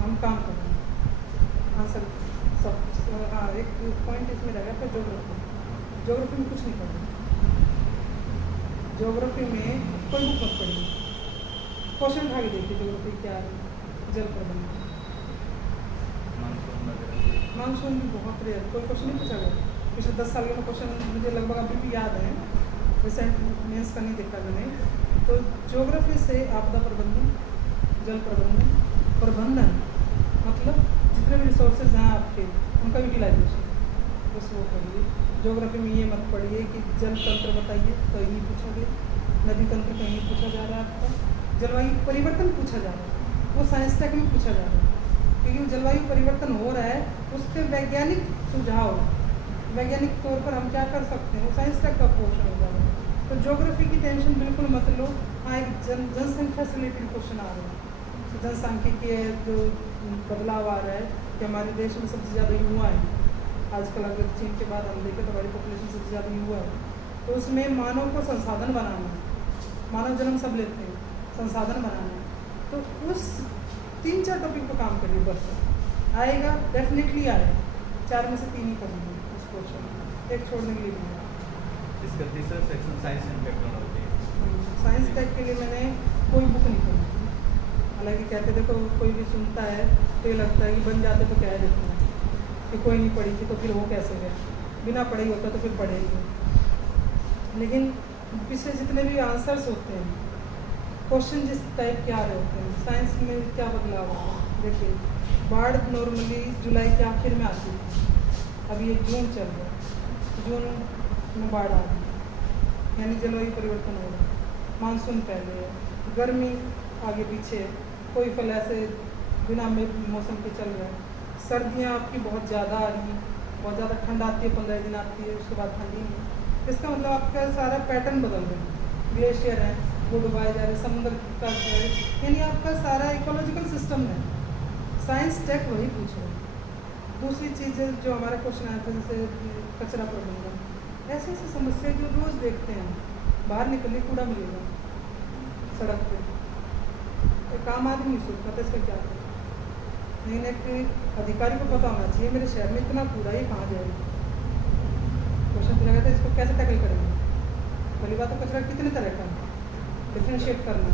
हम काम करेंगे। आंसर सब हाँ, एक पॉइंट इसमें रहेगा फिर ज्योग्राफी में कुछ नहीं करना। ज्योग्राफी में कोई बुक मत पढ़िए, क्वेश्चन उठा के देखिए ज्योग्राफी क्या है। जल प्रबंधन, मानसून भी बहुत रेयर, कोई क्वेश्चन नहीं पूछा गया। पिछले 10 साल के क्वेश्चन मुझे लगभग अभी भी याद है, रिसेंट मेंस का नहीं देखा मैंने। तो ज्योग्राफी से आपदा प्रबंधन, जल प्रबंधन मतलब जितने भी रिसोर्सेज हैं आपके उनका यूटिलाइजेशन, बस वो पढ़िए। ज्योग्राफी में ये मत पढ़िए कि जल तंत्र बताइए, कहीं नहीं पूछा गया, नदी तंत्र कहीं नहीं पूछा जा रहा है आपका, जलवायु परिवर्तन पूछा जा रहा है, वो साइंस टेक में पूछा जा रहा है। क्योंकि जलवायु परिवर्तन हो रहा है, उसके वैज्ञानिक सुझाव, वैज्ञानिक तौर पर हम क्या कर सकते हैं, वो साइंस टेक का पोर्शन हो जा रहा है। तो ज्योग्राफी की टेंशन बिल्कुल मत लो। हाँ, एक जनसंख्या से रिलेटेड क्वेश्चन आ रहा है, तो जनसांख्यिकीय जो बदलाव आ रहा है कि हमारे देश में सबसे ज़्यादा युवा है आजकल, अगर चीन के बाद हम देखें तो हमारी पॉपुलेशन सबसे ज़्यादा युवा है। तो उसमें मानव को संसाधन बनाना है, मानव जन्म सब लेते हैं, संसाधन बनाना है, तो उस 3-4 टॉपिक पर काम करिए, बस आएगा, डेफिनेटली आएगा। 4 में से 3 ही करेंगे उस क्वेश्चन, एक छोड़ने के लिए नहीं। इसका तीसरा सेक्शन साइंस एंड टेक्नोलॉजी है। साइंस टेक के लिए मैंने कोई बुक नहीं पढ़ी, हालांकि कहते देखो कोई भी सुनता है तो ये लगता है कि बन जाते तो कह देते हैं कि कोई नहीं पढ़ी थी तो फिर वो कैसे गए, बिना पढ़े ही होता तो फिर पढ़ेंगे। लेकिन पिछले जितने भी आंसर्स होते हैं, क्वेश्चन जिस टाइप के आ रहे होते हैं, साइंस में क्या बदलाव होता है। देखिए, बाढ़ नॉर्मली जुलाई के आखिर में आती है, अभी ये जून चल रहा है, जून में बाढ़ आ रही है, यानी जलवायु परिवर्तन हो रहा है। मानसून पहले है, गर्मी आगे पीछे है, कोई फल ऐसे बिना मौसम के चल रहा है। सर्दियाँ आपकी बहुत ज़्यादा आ रही हैं, बहुत ज़्यादा ठंड आती है, 15 दिन आती है, उसके बाद ठंडी नहीं। इसका मतलब आपका सारा पैटर्न बदल रहा है। ग्लेशियर है वो डुबाए जा रहे, समुद्र का है, यानी आपका सारा इकोलॉजिकल सिस्टम है। साइंस टेक वही पूछ रहे हैं। दूसरी चीज़ जो हमारा क्वेश्चन आया था, जैसे कचरा प्रबंधन, ऐसी ऐसी समस्या जो रोज़ देखते हैं, बाहर निकलिए कूड़ा मिलेगा सड़क पे, तो काम आदमी नहीं सोचता था इसका क्या करें। लेकिन एक अधिकारी को पता होना चाहिए मेरे शहर में इतना कूड़ा, ये कहाँ जाएगा। क्वेश्चन पूछा गया था, इसको कैसे टैकल करेंगे। पहली बात तो कचरा कितने तरह का है, डिफ्रेंशिएट करना,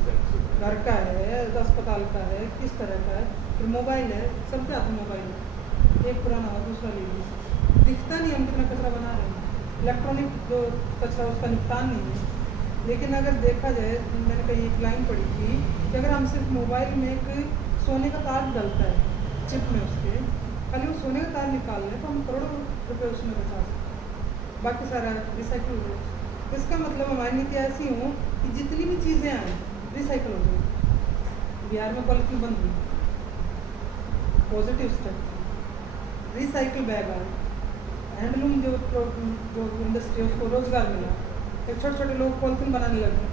घर का है, अस्पताल का है, किस तरह का है। फिर मोबाइल है, सबके हाथ में मोबाइल है, एक पुराना हो दूसरा ले लीजिए, दिखता नहीं हम कितना कचरा बना रहे हैं। इलेक्ट्रॉनिक जो कचरा उसका निपटान नहीं है। लेकिन अगर देखा जाए, मैंने कहीं एक लाइन पढ़ी थी कि अगर हम सिर्फ मोबाइल में एक सोने का तार डलता है चिप में, उसके खाली वो सोने का तार निकाल लें तो हम करोड़ों रुपये उसमें बचा सकते हैं, बाकी सारा रिसाइकिल हो। इसका मतलब हमारी नीति ऐसी हो कि जितनी भी चीज़ें आएँ रिसाइकिल हो गई। बिहार में पॉलिथीन बंद हुई, पॉजिटिव स्टेप, रिसाइकिल बैग आए, हैंडलूम जो इंडस्ट्री है उसको रोजगार मिला, एक छोटे छोटे लोग पॉलिथीन बनाने लगे,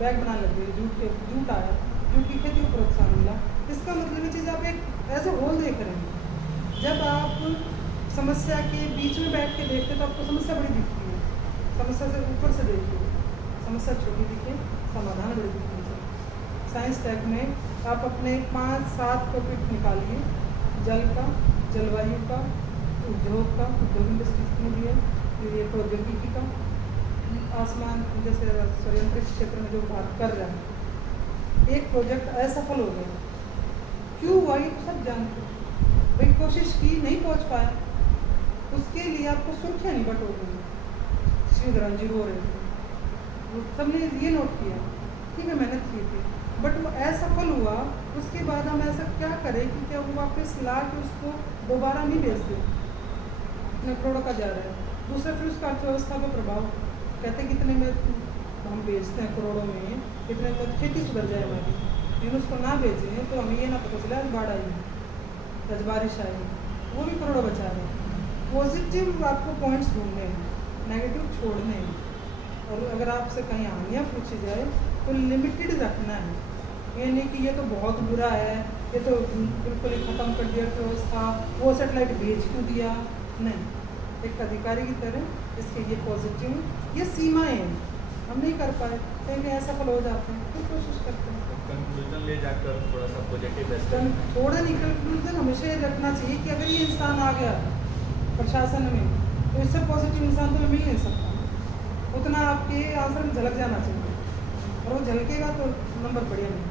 बैग बनाने लगे, जूट आया, जूट की खेती को प्रोत्साहन मिला। इसका मतलब ये चीज़ आप एक ऐसे होल देख रहे हैं। जब आप समस्या के बीच में बैठ के देखते तो आपको समस्या बड़ी दिखती है, समस्या से ऊपर से देखिए समस्या छोटी दिखे, समाधान बड़ी दिखती है। साइंस टेक में आप अपने 5-7 टॉपिक निकालिए, जल का, जलवायु का, उद्योग का, उद्योग इंडस्ट्रीज के लिए, फिर ये प्रौद्योगिकी का, आसमान जैसे अंतरिक्ष क्षेत्र में जो बात कर रहा है। एक प्रोजेक्ट असफल हो गया, क्यों हुआ ये सब जानते हैं। भाई कोशिश की, नहीं पहुंच पाया, उसके लिए आपको सुर्खियाँ नहीं बटोरनी, श्रीधरन जी रो रहे थे सबने ये नोट किया, ठीक है मेहनत की थी, बट वो असफल हुआ। उसके बाद हम ऐसा क्या करें कि क्या वो वापस ला के उसको दोबारा नहीं बेच दें, इतने करोड़ों का जा रहा है। दूसरा फिर उसका अर्थव्यवस्था पर प्रभाव, कहते कितने में हम बेचते हैं करोड़ों में, कितने में खेती सुधर जाए हमारी, लेकिन उसको ना बेचें तो हमें ये ना पता चले आज बाढ़ आई, आज बारिश आई, वो भी करोड़ों बचा रहे हैं। पॉजिटिव आपको पॉइंट्स ढूंढने हैं, नेगेटिव छोड़ने हैं। और अगर आपसे कहीं हानियाँ पूछी जाए तो लिमिटेड रखना है, ये नहीं कि ये तो बहुत बुरा है, ये तो बिल्कुल ही ख़त्म कर दिया व्यवस्था, वो सेटेलाइट भेज क्यों दिया, नहीं। एक अधिकारी की तरह इसके ये पॉजिटिव, ये सीमाएँ हैं, हम नहीं कर पाए कहीं असफल हो जाते हैं, तो कोशिश करते हैं। कंक्लूजन ले जाकर थोड़ा सा पॉजिटिव थोड़ा नहीं, कंक्लूजन हमेशा ये रखना चाहिए कि अगर ये इंसान आ गया प्रशासन में तो इससे पॉजिटिव इंसान तो मिल नहीं सकता, उतना आपके आंसर में झलक जाना चाहिए, और वो झलकेगा तो नंबर बढ़िया नहीं।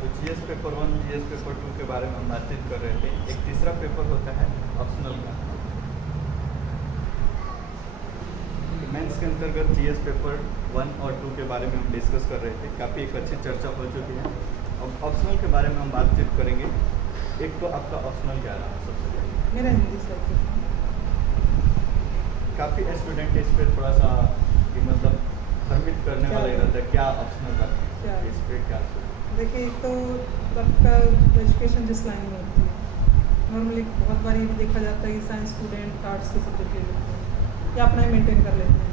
तो जीएस पेपर 1 जीएस पेपर 2 के बारे में हम बातचीत कर रहे थे। एक तीसरा पेपर होता है ऑप्शनल का। मेंस के अंतर्गत जीएस पेपर 1 और 2 के बारे में हम डिस्कस कर रहे थे, काफ़ी एक अच्छी चर्चा हो चुकी है। अब ऑप्शनल के बारे में हम बातचीत करेंगे। एक तो आपका ऑप्शनल क्या रहा सबसे पहले? मेरा हिंदी सब्जेक्ट। काफ़ी स्टूडेंट इस पर थोड़ा सा कि मतलब भ्रमित करने वाला ही रहता है, क्या ऑप्शनल रखते हैं, इस पर क्या सोचते हैं? देखिए, एक तो सबका एजुकेशन जिस लाइन में होती है, नॉर्मली बहुत बार ये भी देखा जाता है कि साइंस स्टूडेंट आर्ट्स के सब्जेक्ट ले लेते हैं या अपना ही मेंटेन कर लेते हैं।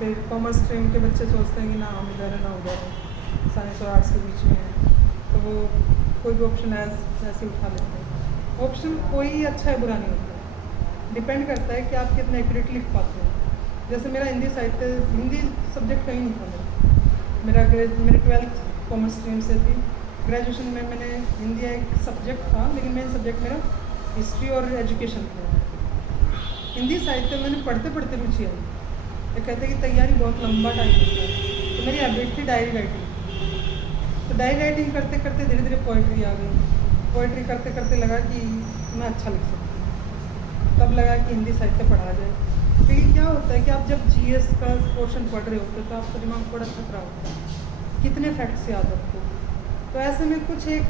फिर कॉमर्स स्ट्रीम के बच्चे सोचते हैं कि ना हम इधर है ना उधर है, साइंस और आर्ट्स के बीच में है, तो वो कोई भी ऑप्शन ऐसे उठा लेते हैं। ऑप्शन कोई अच्छा है बुरा नहीं होता, डिपेंड करता है कि आप कितने एक्यूरेट लिख पाते हैं। जैसे मेरा हिंदी साहित्य, हिंदी सब्जेक्ट कहीं नहीं था मेरा 12th कॉमर्स स्ट्रीम से थी। ग्रेजुएशन में मैंने हिंदी एक सब्जेक्ट था, लेकिन मेन सब्जेक्ट मेरा हिस्ट्री और एजुकेशन था। हिंदी साहित्य मैंने पढ़ते पढ़ते रुचि आई। ये कहते हैं कि तैयारी बहुत लंबा टाइम होता है, तो मेरी हैबिट थी डायरी राइटिंग। तो डायरी राइटिंग करते करते धीरे धीरे पोइट्री आ गई। पोइट्री करते करते लगा कि मैं अच्छा लिख सकती हूँ, तब लगा कि हिंदी साहित्य पढ़ा जाए। लेकिन क्या होता है कि आप जब जीएस का पोर्शन पढ़ रहे होते हो तो आपका दिमाग बड़ा थक रहा होता है, कितने फैक्ट्स याद रखो। तो ऐसे में कुछ एक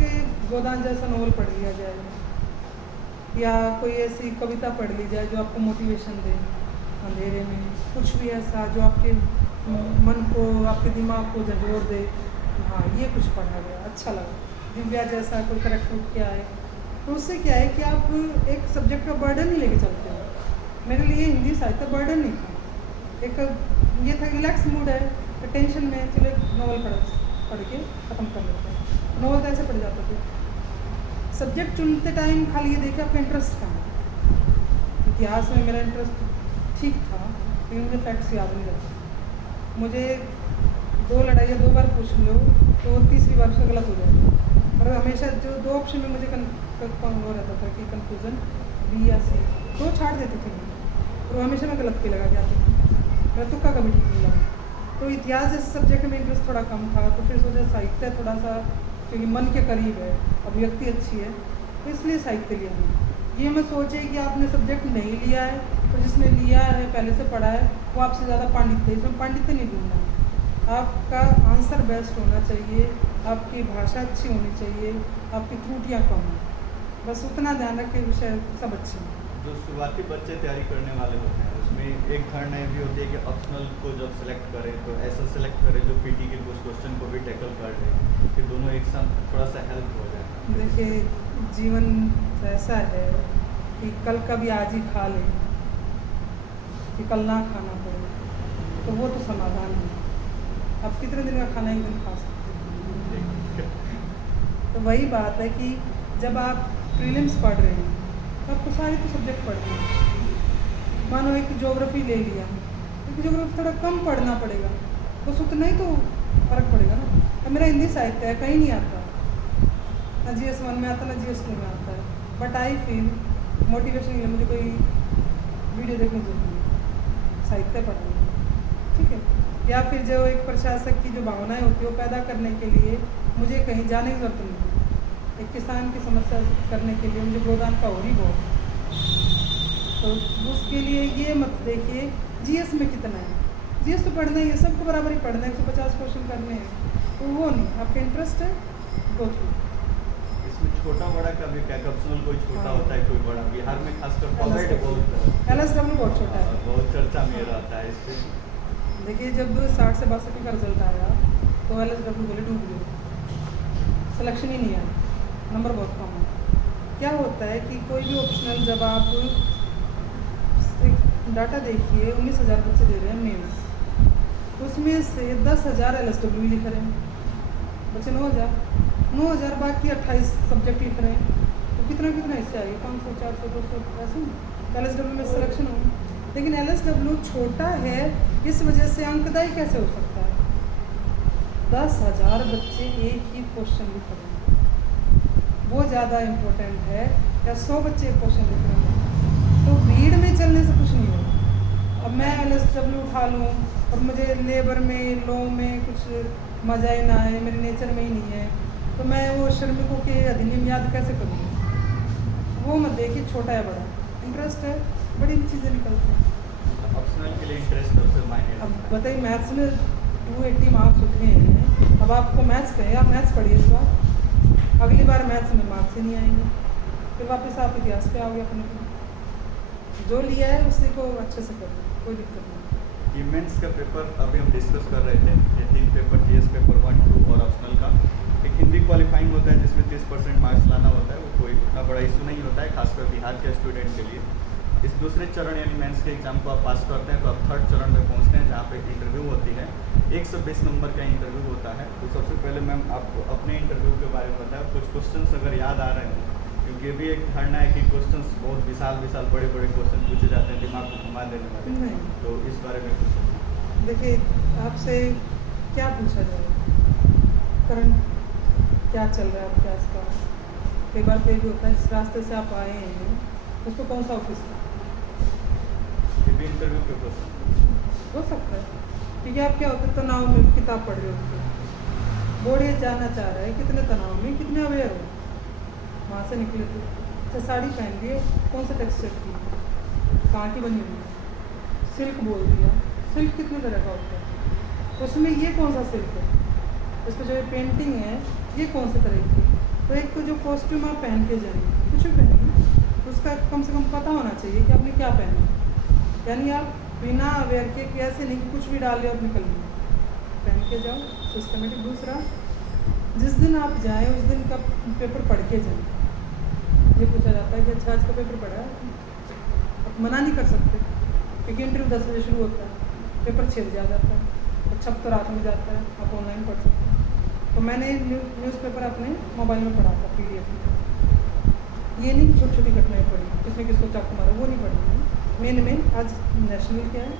गोदान जैसा नॉवल पढ़ लिया जाए या कोई ऐसी कविता पढ़ ली जाए जो आपको मोटिवेशन दे अंधेरे में, कुछ भी ऐसा जो आपके मन को, आपके दिमाग को झंझोर दे, हाँ ये कुछ पढ़ा गया अच्छा लगा। दिव्या जैसा कोई करेक्टर उठ के आए, तो उससे क्या है कि आप एक सब्जेक्ट का बर्डन ही लेके चलते हो। मेरे लिए हिंदी साहित्य बर्डन नहीं था, एक ये था रिलैक्स मूड है, टेंशन में चलो नॉवल पढ़ के ख़त्म कर लेते हैं। नॉवल तो ऐसे पढ़ जाते थे। सब्जेक्ट चुनते टाइम खाली ये देखिए आपका इंटरेस्ट कहाँ है। इतिहास में मेरा इंटरेस्ट ठीक था, लेकिन मुझे फैक्ट्स याद नहीं रहते। मुझे 2 लड़ाइयाँ 2 बार पूछ लो तो तीसरी बार से गलत हो जाएगा। और हमेशा जो 2 ऑप्शन में मुझे वो रहता था कि कन्फ्यूज़न बी या सी, 2 छाड़ देती थी और हमेशा मैं गलत पे लगा जाती थी, मेरा तुक्का कभी ठीक नहीं लगा। तो इतिहास जैसे सब्जेक्ट में इंटरेस्ट थोड़ा कम था, तो फिर सोचा साहित्य थोड़ा सा क्योंकि मन के करीब है, अभिव्यक्ति अच्छी है, तो इसलिए साहित्य लिया है। ये मैं सोचे कि आपने सब्जेक्ट नहीं लिया है, तो जिसने लिया है पहले से पढ़ा है वो आपसे ज़्यादा पांडित्य है, इसमें पांडित्य नहीं ढूंढना है। आपका आंसर बेस्ट होना चाहिए, आपकी भाषा अच्छी होनी चाहिए, आपकी त्रुटियाँ कम हैं, बस उतना ध्यान रखें, विषय सब अच्छे हैं। जो शुरुआती बच्चे तैयारी करने वाले होते हैं उसमें एक धारणा ये भी होती है कि ऑप्शनल को जब सेलेक्ट करें तो ऐसा सेलेक्ट करें जो पीटी के कुछ क्वेश्चन को भी टैकल कर ले, कि दोनों एक साथ थोड़ा सा हेल्प हो जाए। देखिए, जीवन ऐसा है कि कल का भी आज ही खा ले, कि कल ना खाना पड़े, तो वो तो समाधान है। आप कितने दिन का खाना एक दिन खा सकते हैं। तो वही बात है कि जब आप प्रीलिम्स पढ़ रहे हैं तो आपको सारे तो सब्जेक्ट पढ़ने हैं। मानो एक ज्योग्राफी ले लिया, क्योंकि ज्योग्राफी थोड़ा कम पढ़ना पड़ेगा, बस उतना ही तो फर्क पड़ेगा ना। अब मेरा हिंदी साहित्य है, कहीं नहीं आता, ना GS 1 में आता ना GS 2 में आता है, बट आई फील मोटिवेशन के लिए मुझे कोई वीडियो देखनी जरूरी है, साहित्य पढ़ना, ठीक है। या फिर जो एक प्रशासक की जो भावनाएं होती है वो पैदा करने के लिए मुझे कहीं जाने की जरूरत नहीं है। एक किसान की समस्या करने के लिए मुझे गोदान का और ही बहुत, तो उसके लिए ये मत देखिए GS में कितना है, जीएस तो पढ़ना ही है, सबको बराबर ही पढ़ना है, 150 क्वेश्चन करने हैं, तो वो नहीं, आपका इंटरेस्ट है गो थ्रू। इसमें छोटा बड़ा का भी क्या ऑप्शनल, कोई छोटा हाँ। होता है कोई बड़ा, बिहार में खासकर पॉकेट बहुत LSW बहुत छोटा है। बहुत चर्चा में रहता है इस पे। देखिए जब 60 से 62 का रिजल्ट आया तो LSW बोले डूब गए, सिलेक्शन ही नहीं आया, नंबर बहुत कम है। क्या होता है कि कोई भी ऑप्शनल जब आप डाटा देखिए 19,000 बच्चे दे रहे हैं मेंस, उसमें से 10,000 LSW लिख रहे हैं बच्चे, 9,000 बाकी 28 सब्जेक्ट लिख रहे हैं, तो कितना कितना इससे आएगा, 500 400 200 ऐसे LSW में सिलेक्शन होगा। लेकिन LSW छोटा है, इस वजह से अंकदायी कैसे हो सकता है? 10,000 बच्चे एक ही क्वेश्चन लिख रहे हैं, वो ज़्यादा इम्पोर्टेंट है या 100 बच्चे एक क्वेश्चन लिख रहे हैं? तो भीड़ में चलने से कुछ नहीं होगा। अब मैं LSW उठा लूँ और मुझे लेबर में लॉ में कुछ मज़ा ही ना आए, मेरे नेचर में ही नहीं है, तो मैं वो श्रमिकों के अधिनियम याद कैसे करूँगी? वो मत देखिए छोटा है बड़ा, इंटरेस्ट है, बड़ी चीज़ें निकलती हैं। ऑप्शनल के लिए इंटरेस्ट सबसे मायने अब रखता है। बताइए मैथ्स में 280 मार्क्स उठे हैं, अब आपको मैथ्स कहें आप मैथ्स पढ़िए इस बार, अगली बार मैथ्स में मार्क्स ही नहीं आएंगे, फिर वापस आप इतिहास पे आओगे अपने को। जो लिया है उसी को अच्छे से करो, कोई दिक्कत नहीं। ये मेंस का पेपर अभी हम डिस्कस कर रहे थे, ये 3 पेपर जीएस पेपर 1, 2 और ऑप्शनल का। एक हिंदी क्वालिफाइंग होता है जिसमें 30% मार्क्स लाना होता है, वो कोई इतना बड़ा इशू नहीं होता है, खासकर बिहार के स्टूडेंट के लिए। इस दूसरे चरण यानी मेंस के एग्जाम को आप पास करते हैं तो आप 3rd चरण में पहुंचते हैं, जहाँ पे इंटरव्यू होती है। 120 नंबर का इंटरव्यू होता है। तो सबसे पहले मैम आपको अपने इंटरव्यू के बारे में बताया, कुछ क्वेश्चंस अगर याद आ रहे हैं, क्योंकि ये भी एक धारणा है कि क्वेश्चंस बहुत विशाल बड़े क्वेश्चन पूछे जाते हैं, दिमाग को घुमा देने वाले, नहीं, तो इस बारे में कुछ देखिए आपसे क्या पूछा जाए, करंट क्या चल रहा है आपके आसपास। कई बार कोई भी होता है जिस रास्ते से आप आए हैं उसको कौन सा ऑफिस था, ये भी इंटरव्यू के क्वेश्चन हो सकता है। क्योंकि आप क्या होता है तनाव में किताब पढ़ रहे होते हैं, बोर्ड ये जानना चाह रहा है कितने तनाव में, कितने अवेयर हो, वहाँ से निकले थे। अच्छा साड़ी पहन ली है, कौन सा टेक्सचर की, कहाँ की बनी हुई है, सिल्क बोल दिया, सिल्क कितने तरह का होता है, उसमें ये कौन सा सिल्क है, इस पर जो ये पेंटिंग है ये कौन से तरह की। तो एक तो जो कॉस्ट्यूम आप पहन के जाएंगे, कुछ भी पहनेंगे, उसका कम से कम पता होना चाहिए कि आपने क्या पहना। यानी आप बिना अवेयर के कैसे नहीं कि कुछ भी डाल और निकल गए, पहन के जाओ सिस्टमेटिक। दूसरा, जिस दिन आप जाएं उस दिन का पेपर पढ़ के जाएं। ये पूछा जाता है कि अच्छा आज का पेपर पढ़ा है, आप मना नहीं कर सकते क्योंकि इंटरव्यू 10 बजे शुरू होता है, पेपर 6 बजे आ जाता है, अच्छा अब तो रात में जाता है, आप ऑनलाइन पढ़ सकते हैं। तो मैंने न्यूज़पेपर अपने मोबाइल में पढ़ा था PDF में। ये नहीं कि छोटी छोटी घटनाएँ पढ़ी, किसने किसको चाकू मारा, वो नहीं पढ़ी। मेन आज नेशनल क्या है,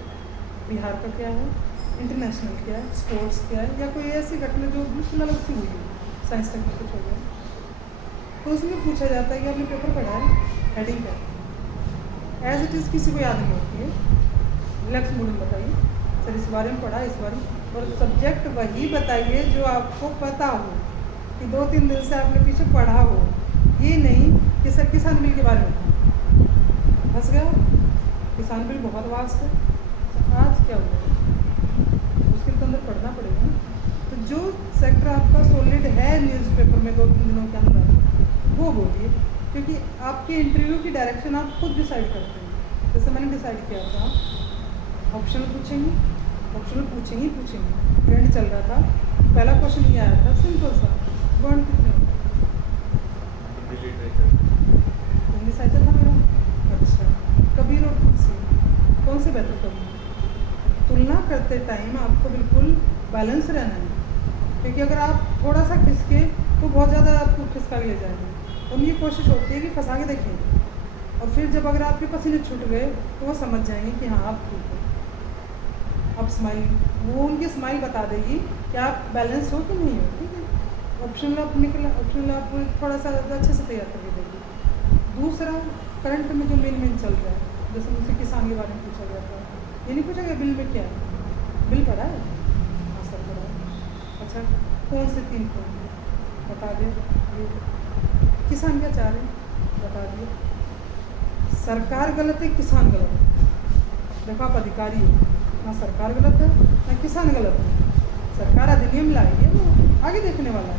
बिहार का क्या है, इंटरनेशनल क्या है, स्पोर्ट्स क्या है, या कोई ऐसी घटना जो बिल्कुल अलग सी हुई है, साइंस टेक्निक कुछ हो गया, तो उसमें पूछा जाता है कि आपने पेपर पढ़ा है, हेडिंग क्या है। एज इट इज़ किसी को याद नहीं होती है, रिलैक्स मूड में बताइए सर इस बारे में पढ़ा, इस बारे में, और सब्जेक्ट वही बताइए जो आपको पता हो, कि 2-3 दिन से आपने पीछे पढ़ा हो। ये नहीं कि सर किसान बिल के बारे में फंस गया, किसान बिल बहुत वास्ट है, आज क्या हुआ उसके तो अंदर पढ़ना पड़ेगा ना। तो जो सेक्टर आपका सॉलिड है न्यूज़पेपर में 2-3 दिनों के अंदर वो बोलिए, क्योंकि आपके इंटरव्यू की डायरेक्शन आप खुद डिसाइड करते हैं। जैसे मैंने डिसाइड किया था ऑप्शनल पूछेंगे, ट्रेंड चल रहा था, पहला क्वेश्चन ये आया था सिंपल सा, वर्ण कितने होते हैं, इंग्लिश आया था मेरा। अच्छा, कबीर और तुलसी कौन से बेहतर कबीर। तुलना करते टाइम आपको बिल्कुल बैलेंस रहना है, क्योंकि अगर आप थोड़ा सा खिसके तो बहुत ज़्यादा आपको खिसका के ले जाएंगे। उनकी कोशिश होती है कि फंसा के देखें, और फिर जब अगर आपके पसीने छूट गए तो वो समझ जाएंगे कि हाँ आप ठीक हो। अब स्माइल, वो उनकी स्माइल बता देगी कि आप बैलेंस हो कि नहीं हो, ठीक है। ऑप्शनल आप ऑप्शनल आप थोड़ा सा अच्छे से तैयार करके देगी। दूसरा, करंट में जो मेन चल रहा है, जैसे मुझसे किसान के बारे में पूछा गया था, ये नहीं पूछा गया बिल में क्या है, बिल पढ़ा है, हाँ सर पढ़ा है। अच्छा कौन से 3 पॉइंट बता दें, ये किसान क्या चाह रहे हैं बता दिए। सरकार गलत है, किसान गलत है। देखो आप अधिकारी हो, ना सरकार गलत है ना किसान गलत है। सरकार अधिनियम लाई है, वो आगे देखने वाला है,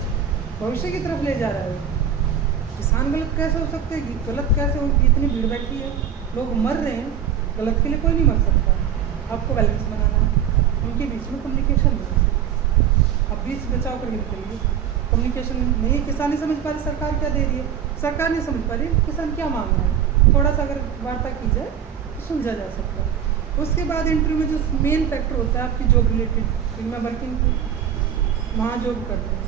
भविष्य की तरफ ले जा रहा है। किसान गलत कैसे हो सकते हैं, गलत कैसे हो, इतनी भीड़ बैठी है, लोग मर रहे हैं, गलत के लिए कोई नहीं मर सकता। आपको बैलेंस बनाना है, उनके बीच में कम्युनिकेशन होना। अब बीच बचाव करके निकलिए, कम्युनिकेशन नहीं, किसान नहीं समझ पा रही सरकार क्या दे रही है, सरकार नहीं समझ पा रही किसान क्या मांग रहा है, थोड़ा सा अगर वार्ता की जाए तो सुलझा जा सकता है। उसके बाद इंटरव्यू में जो मेन फैक्टर होता है आपकी जॉब रिलेटेड, मैं वर्किंग वहाँ जॉब करते हैं,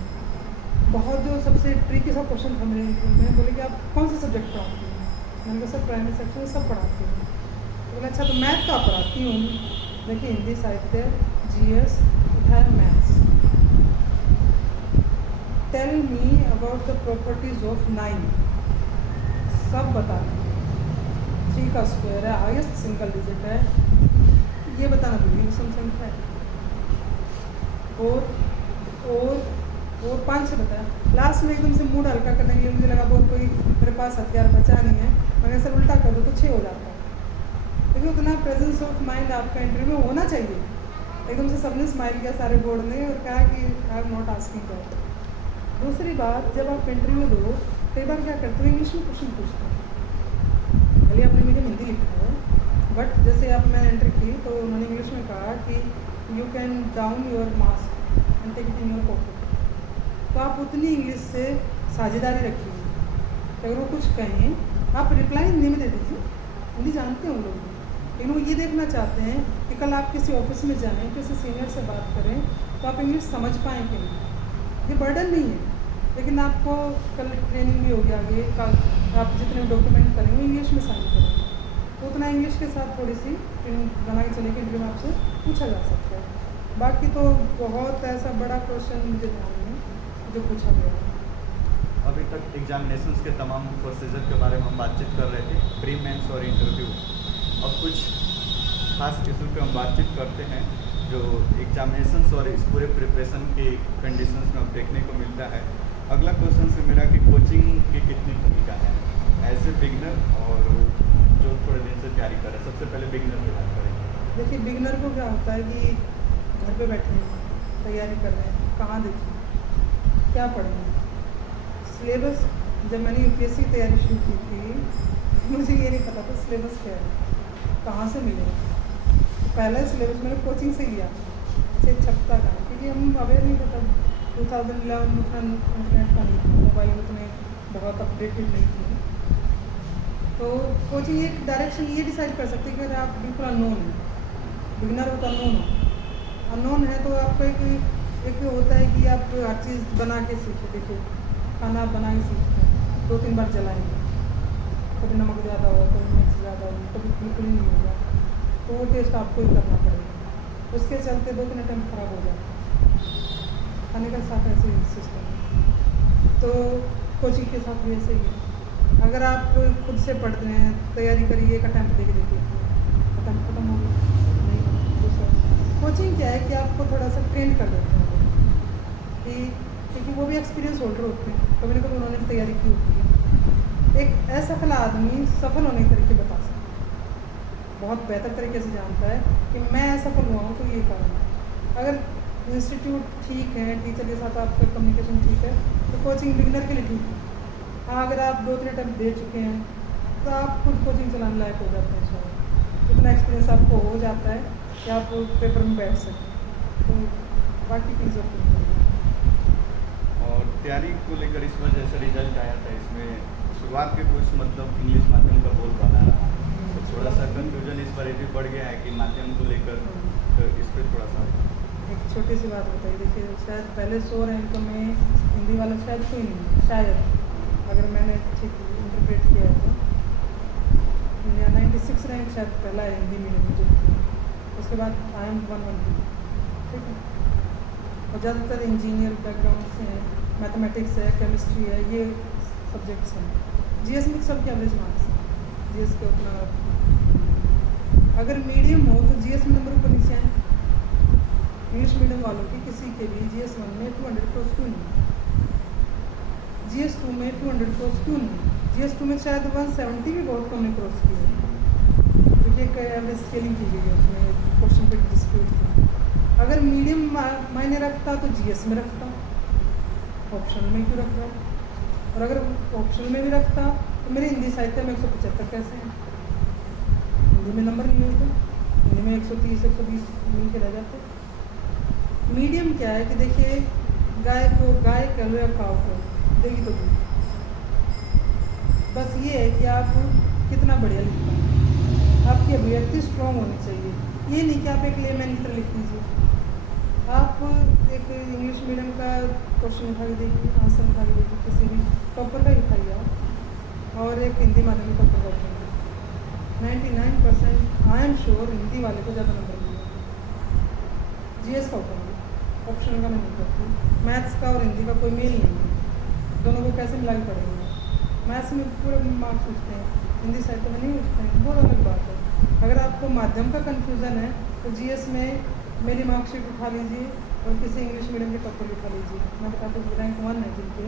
बहुत जो सबसे ट्रिकी सा क्वेश्चन था मेरे इंटरव्यू में, बोले कि आप कौन सा सब्जेक्ट पढ़ाते हैं, मैंने कहा सर प्राइमरी सेक्शन में सब पढ़ाते हैं। तो बोला अच्छा तो मैथ का पढ़ाती हूँ, देखिए हिंदी साहित्य, GS, इधर maths. Tell me about the properties of 9, सब बता, 3 का स्क्वायर है, हाईएस्ट सिंगल डिजिट है, ये बताना भूलिए विषम संख्या है, और 5 से बताया। लास्ट में एकदम से मूड हल्का करने के लिए मुझे लगा बहुत कोई मेरे पास हथियार बचा नहीं है, मगर सर उल्टा कर दो तो 6 हो जाता है। लेकिन उतना प्रेजेंस ऑफ माइंड आपका इंटरव्यू में होना चाहिए। एकदम से सबने स्माइल किया सारे बोर्ड ने और कहा कि I am not asking that. दूसरी बात, जब आप इंटरव्यू दो कई बार क्या करते हो, इंग्लिश में क्वेश्चन पूछते हैं। भले आपने मीडियम हिंदी लिखा है, बट जैसे आप मैंने एंटर की तो उन्होंने इंग्लिश में कहा कि you can down your mask and take it in your pocket. तो आप उतनी इंग्लिश से साझेदारी रखिए, अगर वो कुछ कहें आप रिप्लाई हिंदी में दे दीजिए, हिंदी जानते हैं वो लोग, लेकिन वो ये देखना चाहते हैं कि कल आप किसी ऑफिस में जाएँ, किसी सीनियर से बात करें तो आप इंग्लिश समझ पाएँ कि नहीं। ये बर्डन नहीं है, लेकिन आपको कल ट्रेनिंग भी होगी आगे, कल आप जितने डॉक्यूमेंट करेंगे इंग्लिश में साइन करेंगे, तो उतना इंग्लिश के साथ थोड़ी सी बना के चलेगी, इंटरव्यू में आपसे पूछा जा सकता है। बाकी तो बहुत ऐसा बड़ा क्वेश्चन मुझे ध्यान में जो पूछा गया है। अभी तक एग्जामिनेशंस के तमाम प्रोसीजर के बारे में हम बातचीत कर रहे थे, प्री मेंस और इंटरव्यू। अब कुछ खास इशू पे हम बातचीत करते हैं जो एग्जामिनेशंस और इस पूरे प्रिपरेशन के कंडीशंस में अब देखने को मिलता है। अगला क्वेश्चन से मेरा कि कोचिंग की कितनी भूमिका है एज ए बिगनर और जो थोड़े दिन से तैयारी कर रहे हैं। सबसे पहले बिगनर की बात करें। देखिए बिगनर को क्या होता है कि घर पे बैठे हैं, तैयारी कर रहे हैं, कहाँ देखें, क्या पढ़ें। सिलेबस, जब मैंने UPSC की तैयारी शुरू की थी मुझे ये नहीं पता था सिलेबस क्या है, कहाँ से मिलेगा। तो पहला सिलेबस मैंने कोचिंग से लिया, 6 छपता का, क्योंकि हम अवेयर नहीं था तब, 2011 में उतना इंटरनेट का नहीं था, मोबाइल उतने बहुत अपडेटेड नहीं थे। तो कोचिंग एक डायरेक्शन ये डिसाइड कर सकते हैं कि अगर आप बिल्कुल अननोन है, बिगनर हो तो अननोन है तो आपको एक होता है कि आप हर चीज़ बना के सीखें। देखिए खाना आप बना के सीखते हैं, 2-3 बार चलाएंगे, कभी नमक ज़्यादा हो, कभी मिर्च ज़्यादा हो, कभी बिल्कुल नहीं होगा, तो वो टेस्ट आपको ही करना पड़ेगा। उसके चलते 2-3 अटैम्प्ट खराब हो जाता है। खाने का साथ ऐसे ही सिस्टम है, तो कोचिंग के साथ भी ऐसे ही है। अगर आप खुद से पढ़ते हैं, तैयारी करिए, एक अटैम्प्ट दे के देखिए, अटैम्प्ट खत्म हो गया, नहीं दूसरा। कोचिंग क्या है कि आपको थोड़ा सा ट्रेन कर देते हैं कि, क्योंकि वो भी एक्सपीरियंस होल्डर होते हैं, कभी ना कभी उन्होंने तैयारी की होती है। एक असफल आदमी सफल होने के तरीके बता सकता है, बहुत बेहतर तरीके से जानता है कि मैं असफल हुआ हूँ तो ये कारण है। अगर इंस्टीट्यूट ठीक है, टीचर के साथ आपका कम्युनिकेशन ठीक है, तो कोचिंग बिगिनर के लिए ठीक है। हाँ, अगर आप 2-3 अटैम्प्ट दे चुके हैं तो आप खुद कोचिंग चलाने लायक हो जाते हैं, शायद इतना एक्सपीरियंस आपको हो जाता है कि आप पेपर में बैठ सकें। तो बाकी चीज़ों को और तैयारी को लेकर इस बार जैसे रिजल्ट आया था, इसमें शुरुआत के कुछ मतलब इंग्लिश माध्यम का बोल बना रहा, तो थोड़ा सा कन्फ्यूजन इस बार ये भी बढ़ गया है कि माध्यम को लेकर, तो इस पर थोड़ा सा एक छोटी सी बात बताइए। देखिए शायद पहले 100 रैंक में हिंदी वाला शायद कोई नहीं, शायद अगर मैंने ठीक इंटरप्रेट किया है तो 96 रैंक शायद पहला है हिंदी मीडियम में जो थी, उसके बाद IIM 112, ठीक है। और ज़्यादातर इंजीनियर बैकग्राउंड से हैं, मैथमेटिक्स है, केमिस्ट्री है, ये सब्जेक्ट्स हैं। GS में सबके एवरेज मार्क्स हैं, GS के उतना। अगर मीडियम हो तो GS में नंबर ऊपर नीचे आए। इंग्लिश मीडियम वालों की किसी के भी GS 1 में 200 क्रॉस क्यों नहीं, GS 2 में 200 क्रॉस क्यों नहीं, GS 2 में शायद 170 भी बहुत कम ने क्रॉस किए, क्योंकि एक एवरेज स्केलिंग की गई है उसमें क्वेश्चन क्वेश्चन पे डिस्प्यूट था। अगर मीडियम मायने रखता तो जीएस में रखता, ऑप्शनल में क्यों रख रहा है? और अगर ऑप्शनल में भी रखता तो मेरे हिंदी साहित्य में 175 कैसे हैं? हिंदी में नंबर नहीं मिलते, हिंदी में 130 120 मिल के रह जाते। मीडियम क्या है कि देखिए, गाय कह लो या काव को देगी तो दूध। बस ये है कि आप कितना बढ़िया लिखते हैं, आपकी अभिव्यक्ति स्ट्रॉन्ग होनी चाहिए। ये नहीं कि आप एक लेमैन की तरह लिख दीजिए। आप एक इंग्लिश मीडियम का क्वेश्चन उठा के देखिए, आंसर उठा के देखिए, किसी भी टॉपर का ही उठाइए आप, और एक हिंदी माध्यमिक टॉपर का उठाइए, 99% आई एम श्योर हिंदी वाले को ज़्यादा नंबर मिलेगा। जीएस का उठाइए, ऑप्शन का नहीं करती। मैथ्स का और हिंदी का कोई मेल नहीं है, दोनों को कैसे मिला के पढ़ेंगे? मैथ्स में पूरे मार्क्स उठते हैं, हिंदी साहित्य में नहीं उठते हैं, बहुत अलग बात है। अगर आपको माध्यम का कन्फ्यूज़न है तो जीएस में मेरी मार्कशीट उठा लीजिए और किसी इंग्लिश मीडियम के टॉपर उठा लीजिए। मैं बताता हूँ, रैंक 1 है जिनके,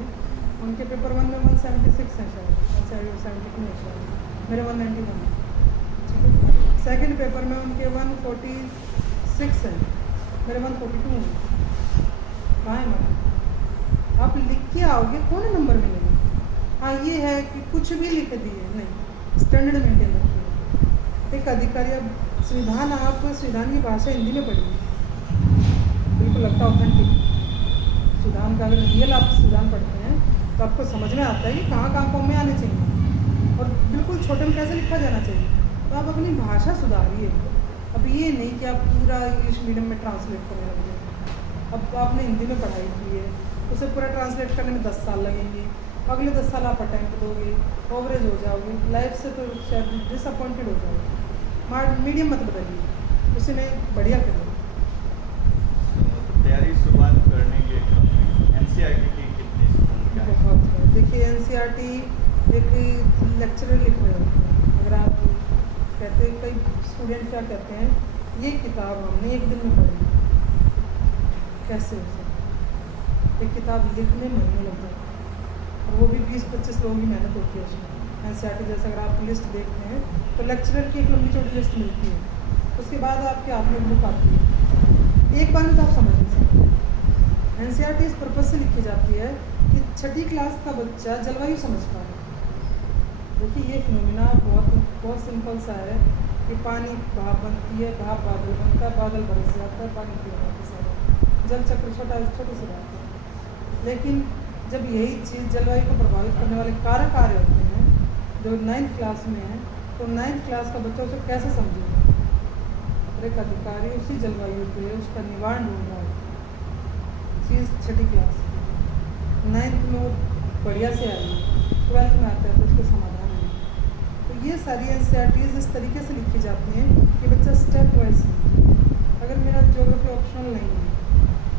उनके पेपर 1 में 176 है शायद, 172 है शायद, मेरे 191 है, ठीक है। सेकेंड पेपर में उनके 146 है, मेरे 142 है। कहाँ है मतलब? आप लिख के आओगे कौन नंबर मिलेंगे? हाँ, ये है कि कुछ भी लिख दिए नहीं, स्टैंडर्ड मेंटेन रखिए। एक अधिकारी, अब संविधान, आप संविधान की भाषा हिंदी में पढ़िए, बिल्कुल लगता है ऑथेंटिक। संविधान का अगर रियल आप संविधान पढ़ते हैं तो आपको समझ में आता है कि कहाँ कहाँ फॉर्म में आने चाहिए और बिल्कुल छोटे में कैसे लिखा जाना चाहिए। तो आप अपनी भाषा सुधारिए। अब ये नहीं कि आप पूरा इंग्लिश मीडियम में ट्रांसलेट करने लगे। अब तो आपने हिंदी में पढ़ाई की है, उसे पूरा ट्रांसलेट करने में 10 साल लगेंगे, अगले 10 साल आप अटेम्प्ट दोगे, ओवरेज हो जाओगे, लाइफ से तो शायद डिसअपॉइंटेड हो जाओगे। मीडियम मत बदलिए, उसे में बढ़िया करिए। तो तैयारी शुरुआत करने के एनसीईआरटी की कितनी भूमिका है? बहुत है। देखिए, एनसीईआरटी एक लेक्चरर लिख रहे होते हैं। अगर आप कहते हैं, कई स्टूडेंट क्या कहते हैं, ये किताब हमने एक दिन में पढ़ी, कैसे हो सकता? एक किताब लिखने महीने लग जाए, और वो भी 20-25 लोगों की मेहनत होती है उसमें। एनसीईआरटी जैसे अगर आप लिस्ट देखते हैं तो लेक्चरर की एक लंबी चौड़ी लिस्ट मिलती है, उसके बाद आपके हाथ में बुक आती है, एक बार में तो आप समझ नहीं सकते। एनसीईआरटी इस पर्पज से लिखी जाती है कि 6ठी क्लास का बच्चा जलवायु समझ पाए। देखिए, ये फिनोमिना बहुत सिंपल सा है कि पानी भाप बनती है, भाप बादल बनता है, बादल बरस जाता है, पानी फिर वापस आता है। जल चक्र छोटे से बात है। लेकिन जब यही चीज़ जलवायु को प्रभावित करने वाले कारक आ रहे होते हैं जो 9th क्लास में है, तो 9th क्लास का बच्चा उसे कैसे समझेगा? एक अधिकारी उसी जलवायु पे उसका निवारण ढूंढ रहा है, चीज़ 6ठी क्लास की, 9th में वो बढ़िया से आई है, 12th में आता है तो उसको समाधान है। तो ये सारी एनसीईआरटीज़ इस तरीके से लिखी जाती हैं कि बच्चा स्टेप वाइज। अगर मेरा ज्योग्राफी ऑप्शनल नहीं है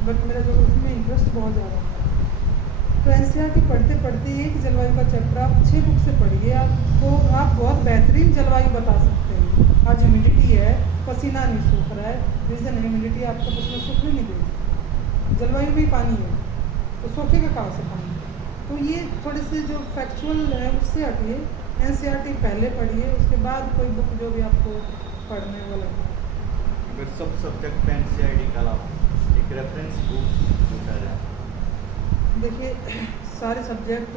बट मेरा ज्योग्राफी में इंटरेस्ट बहुत ज़्यादा है, तो एनसीईआरटी पढ़ते पढ़ते एक जलवायु का चैप्टर आप 6 बुक से पढ़िए, आपको आप बहुत बेहतरीन जलवायु बता सकते हैं। आज ह्यूमिडिटी है, पसीना नहीं सूख रहा है, रीज़न ह्यूमिडिटी आपको पसीना सूखने नहीं देगी। जलवायु भी पानी है, तो सूखेगा कहाँ से पानी? तो ये थोड़े से जो फैक्चुअल है उससे हटिए, एनसीईआरटी पहले पढ़िए, उसके बाद कोई बुक जो भी आपको पढ़ने वाला लगे। अगर सब सब्जेक्ट पे एनसीईआरटी के अलावा एक रेफरेंस बुक पूछा जाए? देखिए, सारे सब्जेक्ट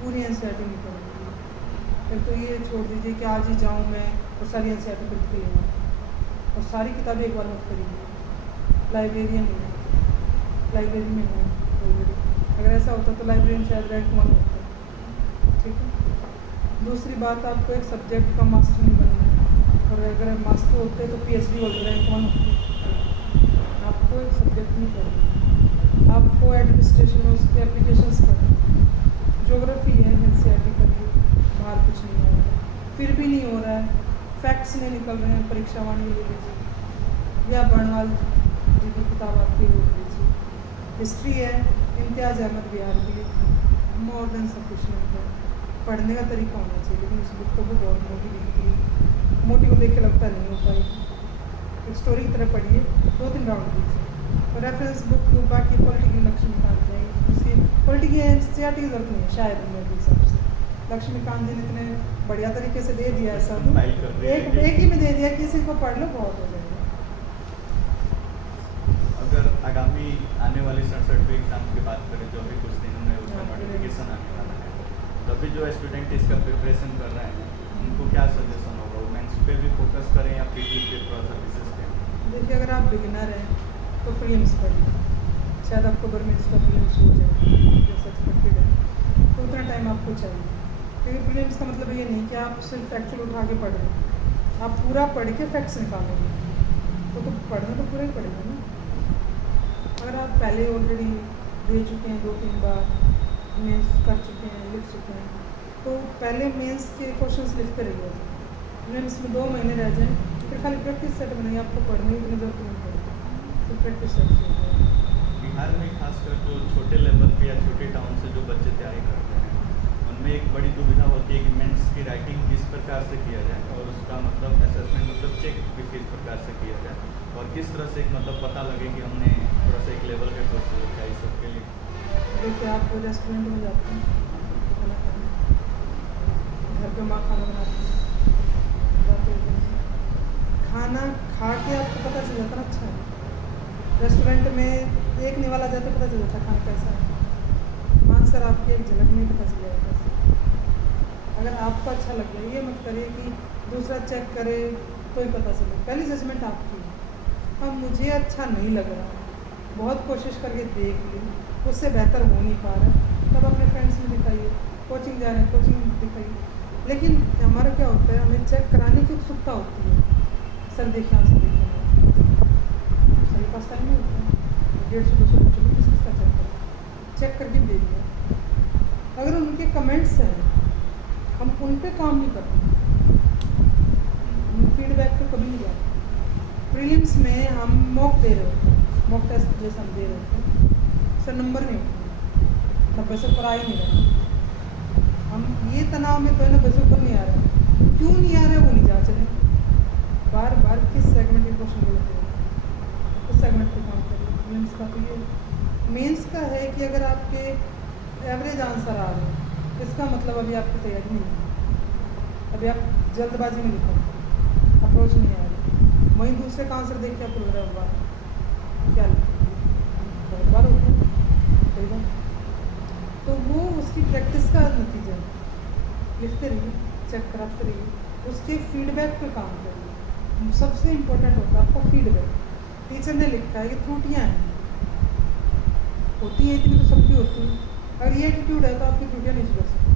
पूरी एनसीईआरटी नहीं पढ़ेंगे। फिर तो ये छोड़ दीजिए कि आज ही जाऊँ मैं और सारी एनसीईआरटी खरीद के लेना, और सारी किताबें एक बार मत खरीदिए। लाइब्रेरियन नहीं है, लाइब्रेरी में है ऑलरेडी। अगर ऐसा होता तो लाइब्रेरियन शायद रैंक 1 होता, ठीक है। दूसरी बात, आपको एक सब्जेक्ट का मास्टर नहीं बनना है, और अगर मास्टर होते तो पीएचडी होल्डर रैंक 1 होती। आपको एक सब्जेक्ट नहीं पढ़ना, आपको एडमिनिस्ट्रेशन में उसके एप्लीकेशंस पढ़ना। ज्योग्राफी है, एनसीईआरटी करिए, बाहर कुछ नहीं हो रहा है, फिर भी नहीं हो रहा है, फैक्ट्स नहीं निकल रहे हैं, परीक्षा वाणी ले लीजिए, या बर्नवाल जी की किताब आपकी ले लीजिए। हिस्ट्री है, इम्तियाज़ अहमद बिहार की, मोर देन सफिशिएंट है। पढ़ने का तरीका होना चाहिए, लेकिन उस बुक को भी बहुत मोटी दिखती है, मोटी को देख के लगता नहीं हो पाएगी। एक स्टोरी की तरह पढ़िए, 2-3 राउंड दीजिए। रेफरेंस बुक बाकी पॉलिटिकल लक्ष्मीकांत जाएगी, उसकी पॉलिटिकल एनसीईआरटी की जरूरत नहीं है शायद मेरे हिसाब से। लक्ष्मीकांत जी ने इतने बढ़िया तरीके से दे दिया है सब, एक ही में दे दिया, किसी को पढ़ लो बहुत हो जाएगा। 67वीं एग्ज़ाम की बात करें जो अभी कुछ दिनों में उसका नोटिफिकेशन आने वाला है, तो अभी जो स्टूडेंट इसका प्रिपरेशन कर रहे हैं उनको क्या सजेशन होगा, मेंस पे भी फोकस करें या प्रीलिम्स पे थोड़ा सा विशेष दें? देखिए, अगर आप बिगिनर हैं तो प्रीलिम्स पढ़िए, शायद अक्टूबर में इसका प्रीलिम्स हो जाए जैसा एक्सपेक्टेड है, तो उतना टाइम आपको चाहिए। क्योंकि प्रीलिम्स का मतलब ये नहीं कि आप सिर्फ फैक्चुअल उठा के पढ़ रहे हैं, आप पूरा पढ़ के फैक्ट्स निकालेंगे, तो पढ़ना तो पूरा ही पड़ेगा ना। अगर आप पहले ऑलरेडी दे चुके हैं 2-3 बार, मेंस कर चुके हैं, लिख चुके हैं, तो पहले मेंस के क्वेश्चंस लिखते रहिए। मेंस में 2 महीने रह जाएँ फिर खाली प्रैक्टिस सेट बनाइए, आपको पढ़ने की इतनी जरूरत नहीं पड़ेगी, तो प्रैक्टिस सेट हो जाएगी। बिहार में खासकर जो छोटे लेवल पे या छोटे टाउन से जो बच्चे तैयारी करते हैं उनमें एक बड़ी दुविधा होती है कि मेंस की राइटिंग किस प्रकार से किया जाए और उसका मतलब असेसमेंट मतलब चेक भी किस प्रकार से किया जाए और किस तरह से एक मतलब पता लगे कि हमने थोड़ा सा एक लेवल का कोर्स किया इस सब के लिए। देखिए, आप रेस्टोरेंट में जाते हैं खाना खाने, घर पे माँ खाना बनाती है, जाते हैं खाना खा के आपको पता चल जाता है अच्छा है। रेस्टोरेंट में एक निवाला जाते पता चल जाता है खाना कैसा है, आंसर आपकी एक झलक में पता चल जाएगा। अगर आपको अच्छा लग गया, ये मत करिए कि दूसरा चेक करे तो ही पता चले, पहली जजमेंट आपकी है। अब मुझे अच्छा नहीं लग रहा, बहुत कोशिश करके देख ली, उससे बेहतर हो नहीं पा रहा, तब अपने फ्रेंड्स में दिखाइए, कोचिंग जा रहे हैं कोचिंग में दिखाइए। लेकिन हमारा क्या होता है, हमें चेक कराने की उत्सुकता होती है, सर देखिए आंसर देखिए, सर के पास टाइम नहीं होता है, 150-200 बच्चों को किसका चेक करें, चेक करके दे दिया। अगर उनके कमेंट्स हैं हम उन पे काम नहीं करते, फीडबैक पे कभी नहीं जाते। प्रीलिम्स में हम मॉक दे रहे होते हैं, मॉक टेस्ट जैसे हम दे रहे थे, सर नंबर नहीं उठे, 90 से ऊपर आ ही नहीं रहा, हम ये तनाव में तो है 90 से ऊपर नहीं आ रहा, क्यों नहीं आ रहा वो नहीं जांच रहे, बार बार किस सेगमेंट के क्वेश्चन गलत है, उस सेगमेंट पे काम करिए। प्रीलिम्स का तो ये, मेंस का है कि अगर आपके एवरेज आंसर आ रहे हैं इसका मतलब अभी आपकी तैयारी नहीं है, अभी आप जल्दबाजी में लिखो, अप्रोच नहीं आ रही, वहीं दूसरे का आंसर देख के आप रहा हुआ क्या लिखोगे, बहुत बार होता है कई बार, तो वो उसकी प्रैक्टिस का नतीजा है। लिखते रहिए, चेक कराते रहिए, उसके फीडबैक पे काम करिए। सबसे इम्पोर्टेंट होता है आपका फीडबैक। टीचर ने लिखा है कि त्रुटियाँ हैं, होती हैं इतनी तो सबकी होती हैं, अगर ये एटीट्यूड है तो आपकी त्रुटियाँ नहीं सुधर सकती।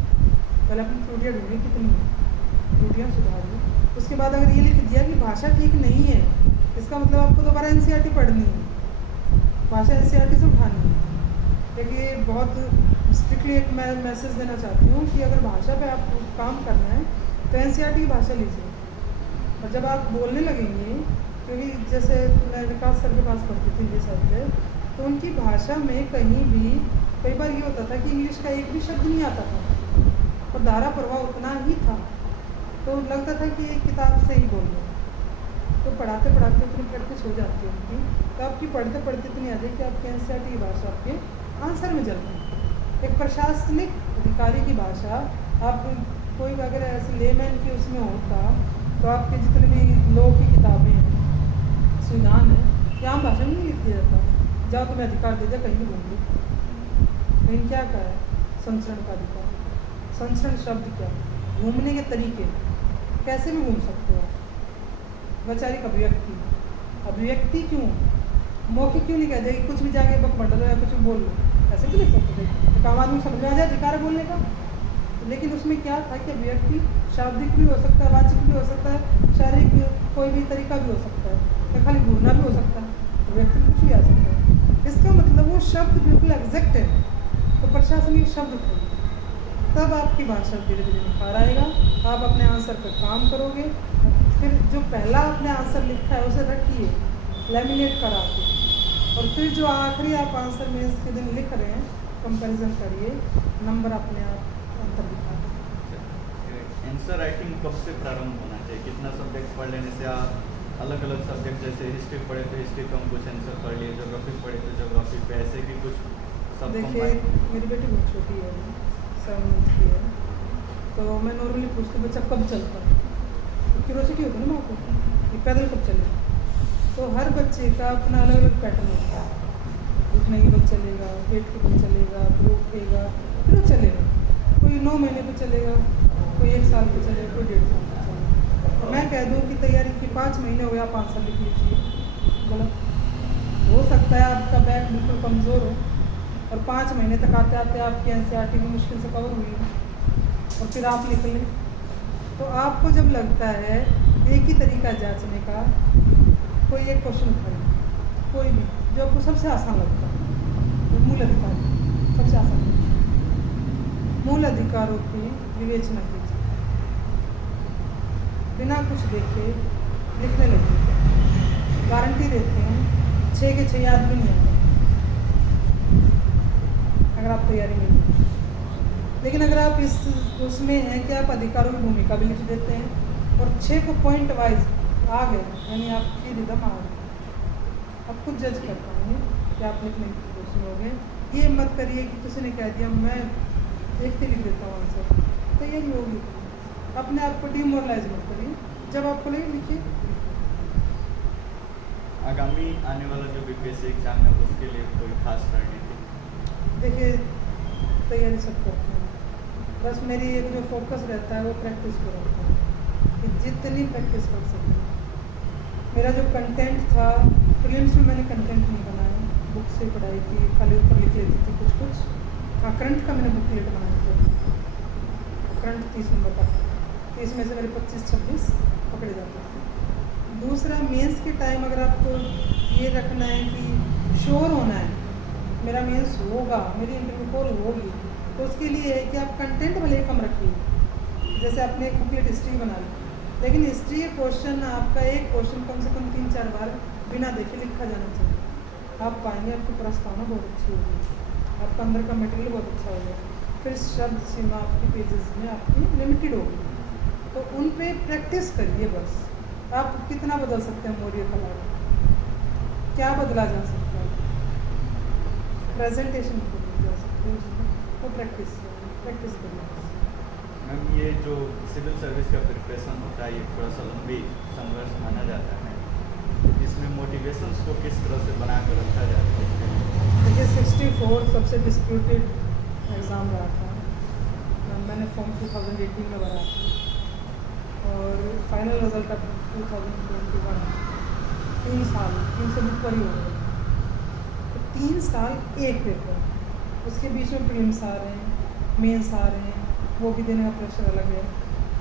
पहले अपनी त्रुटियाँ ढूंढिए कितनी है, त्रुटियाँ सुधारिए। उसके बाद अगर ये लिख दिया कि भाषा ठीक नहीं है, इसका मतलब आपको दोबारा एनसीईआरटी पढ़नी है, भाषा एनसीईआरटी से उठानी है। देखिए, बहुत स्ट्रिक्टली एक मैं मैसेज देना चाहती हूँ कि अगर भाषा पे आपको काम करना है तो एनसीईआरटी की भाषा लीजिए, और जब आप बोलने लगेंगे, क्योंकि जैसे मैं विकास सर के पास पढ़ती थी ये सर पे, तो उनकी भाषा में कहीं भी कई बार ये होता था कि इंग्लिश का एक भी शब्द नहीं आता था और धारा प्रवाह उतना ही था, तो लगता था कि एक किताब से ही बोल रहे। तो पढ़ाते पढ़ाते इतनी प्रैक्टिस हो जाती है उनकी, तो आपकी पढ़ते पढ़ते इतनी आ जाए कि आपके एनसीईआरटी की भाषा आपके आंसर में जलती है। एक प्रशासनिक अधिकारी की भाषा, आप कोई अगर ऐसे लेमैन की उसमें होता तो आपके जितने भी लॉ की किताबें हैं, संविधान है, ये आम भाषा में नहीं लिख दिया जाता, जाओ तुम्हें अधिकार दे दे कहीं भी घूम लो। लेकिन क्या कहा है, संचरण का अधिकार। संचरण शब्द क्या, घूमने के तरीके, कैसे भी घूम सकते हो। वैचारिक अभिव्यक्ति, अभिव्यक्ति क्यों, मौखिक क्यों नहीं कहते कि कुछ भी जाके बक मंडलो या कुछ भी बोल लो, ऐसे क्यों लिख सकते थे, तो आम आदमी समझ में आ जाए अधिकार है बोलने का। लेकिन उसमें क्या था कि अभिव्यक्ति शाब्दिक भी हो सकता है, वाचिक भी हो सकता है, शारीरिक कोई भी तरीका भी हो सकता है, या खाली घूमना भी हो सकता है, अभिव्यक्ति में कुछ भी आ सकता है। इसका मतलब वो शब्द बिल्कुल एग्जैक्ट है, तो प्रशासनिक शब्द थे, तब आपकी भाषा धीरे धीरे निखार आएगा, आप अपने आंसर पर काम करोगे। फिर जो पहला आपने आंसर लिखा है उसे रखिए लैमिनेट करा के, और फिर जो आखिरी आप आंसर में इसके दिन लिख रहे हैं कंपैरिजन करिए, नंबर अपने आप अंतर दिखा दें। आंसर राइटिंग कब से प्रारंभ होना चाहिए, कितना सब्जेक्ट पढ़ लेने से, आप अलग अलग सब्जेक्ट जैसे हिस्ट्री पढ़े तो हिस्ट्री का हम कुछ आंसर पढ़ लिए, जोग्राफी पढ़े तो जोग्राफी पे, ऐसे भी कुछ सब। देखिए, मेरी बेटी बहुत छोटी है, 7 मंथ की है, तो मैं नॉर्मली पूछती हूँ बच्चा कब चलता है, तो क्यूरोसिटी होती है ना माँ को कि पैदल कब चले, तो हर बच्चे का अपना अलग अलग पैटर्न होता है। उठने के बाद चलेगा, पेट के बाद चलेगा, फिर उठेगा, फिर वो चलेगा। कोई 9 महीने पे चलेगा, कोई 1 साल पे चलेगा, कोई 1.5 साल पे चलेगा। तो मैं कह दूँ कि तैयारी की 5 महीने हो गया, 5 साल लिख लीजिए, गलत। हो सकता है आपका बैक बिल्कुल कमज़ोर हो और 5 महीने तक आते आते आपकी एनसीईआरटी भी मुश्किल से कवर हुई है और फिर आप निकले। तो आपको जब लगता है एक ही तरीका जांचने का, कोई एक क्वेश्चन उठाइए, कोई भी जो आपको सबसे आसान लगता है। मूल अधिकार सबसे आसान लगता है। मूल अधिकारों की विवेचना कीजिए, बिना कुछ देखे लिखने लगिए। गारंटी देते हैं 6 के 6 याद भी नहीं आते अगर आप तैयारी नहीं करते। लेकिन अगर आप इस उसमें हैं कि आप अधिकारों की भूमिका भी लिख देते हैं और 6 को पॉइंट वाइज आ गए, यानी आपकी रिदम आ गई, आप खुद जज कर पाएंगे कि आप लिखने की कोशिश में हो गए। ये मत करिए कि किसी ने कह दिया मैं देखते लिख देता हूँ आंसर, तो यही होगी। अपने आप को डिमोरलाइज मत करिए, जब आपको लगे लिखिए। आगामी आने वाला जो बीपीएससी एग्जाम है उसके लिए कोई खास रणनीति? देखिए, तैयारी सब करते हैं, बस मेरी एक जो फोकस रहता है वो प्रैक्टिस पर रहता है कि जितनी प्रैक्टिस कर सकते। मेरा जो कंटेंट था प्रीलिम्स में, मैंने कंटेंट नहीं बनाया, बुक से पढ़ाई की, खाली ऊपर लिख लेती थी कुछ कुछ। हाँ, करंट का मैंने बुकलेट बनाया था, करंट 30 नंबर का, 30 में से मेरे 25-26 पकड़े जाते थे। दूसरा, मेंस के टाइम अगर आपको ये रखना है कि श्योर होना है मेरा मेंस होगा, मेरी इंटरव्यू कॉल होगी, तो उसके लिए है कि आप कंटेंट भले कम रखिए। जैसे आपने एक बुकलेट हिस्ट्री बना ली, लेकिन हिस्ट्री के क्वेश्चन आपका एक क्वेश्चन कम से कम 3-4 बार बिना देखे लिखा जाना चाहिए। आप पाएंगे आपकी प्रस्तावना बहुत अच्छी होगी, आपका अंदर का मटेरियल बहुत अच्छा होगा। फिर शब्द सीमा आपकी पेजेस में आपकी लिमिटेड होगी, तो उन पे प्रैक्टिस करिए। बस आप कितना बदल सकते हैं मौर्य कला, क्या बदला जा सकता है, प्रेजेंटेशन बदल जा सकते हैं, वो प्रैक्टिस करिए। मैम, ये जो सिविल सर्विस का प्रिपरेशन होता है ये थोड़ा सा लंबी संघर्ष माना जाता है, इसमें मोटिवेशंस को किस तरह से बना कर रखा जाता है? देखिए, 64 सबसे डिस्प्यूटेड एग्ज़ाम रहा था। मैंने फॉर्म 2018 में भरा था और फाइनल रिजल्ट अब 2021। 3 साल, 3 से ऊपर ही हो गए। तो 3 साल एक पेपर, उसके बीच में प्रीलिम्स आ रहे हैं, मेंस आ रहे हैं, वो भी देने का प्रेशर अलग है,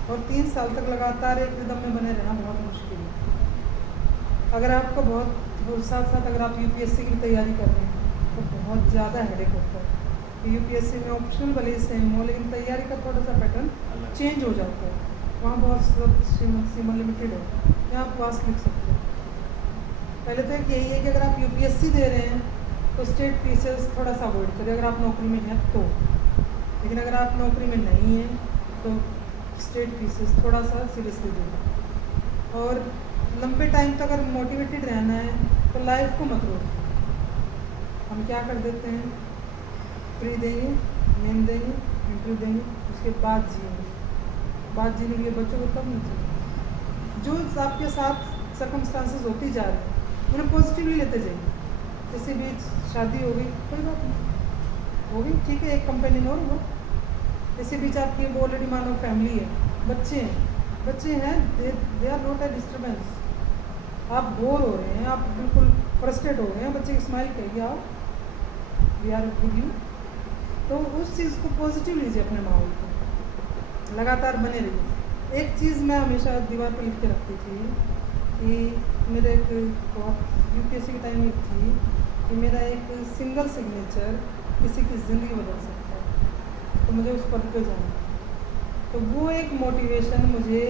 और 3 साल तक लगातार एक रिदम में बने रहना बहुत मुश्किल है। अगर आपको बहुत साथ साथ अगर आप यूपीएससी की तैयारी कर रहे हैं तो बहुत ज़्यादा हेडेक होता है। यूपीएससी में ऑप्शनल भले ही सेम हो, लेकिन तैयारी का थोड़ा सा पैटर्न चेंज हो जाता है। वहाँ बहुत सीमा लिमिटेड है, यहाँ आप वास्ट लिख सकते हो। पहले तो एक यही है कि अगर आप यूपीएससी दे रहे हैं तो स्टेट पीसेस थोड़ा सा अवॉइड करिए अगर आप नौकरी में हैं तो। लेकिन अगर आप नौकरी में नहीं हैं तो स्टेट पीसेस थोड़ा सा सीरियसली दें। और लंबे टाइम तक अगर मोटिवेटेड रहना है तो लाइफ को मत रोकिए। हम क्या कर देते हैं, प्री देंगे, मेन देंगे, इंटरव्यू देंगे, उसके बाद जिएंगे। बात जीने के लिए बच्चों को कब नहीं चाहिए। जो आपके साथ सर्कमस्टांसेस होती जा रही हैं उन्हें पॉजिटिवली लेते जाइए। किसी बीच शादी हो गई, कोई बात नहीं, हो गई, ठीक है, एक कंपेनियन और हुआ। इसी बीच आपकी ऑलरेडी मानो फैमिली है, बच्चे हैं, they are not a disturbance. आप बोर हो रहे हैं, आप बिल्कुल फ्रस्ट्रेट हो रहे हैं, बच्चे की स्माइल कहिए, आओ वी आर विद यू। तो उस चीज़ को पॉजिटिव लीजिए, अपने माहौल को लगातार बने रहिए। एक चीज़ मैं हमेशा दीवार पर लिख के रखती थी कि मेरे एक बहुत यूपीएससी के टाइम में थी कि मेरा एक सिंगल सिग्नेचर किसी की ज़िंदगी बदल सकता है, तो मुझे उस पद पे जाना। तो वो एक मोटिवेशन मुझे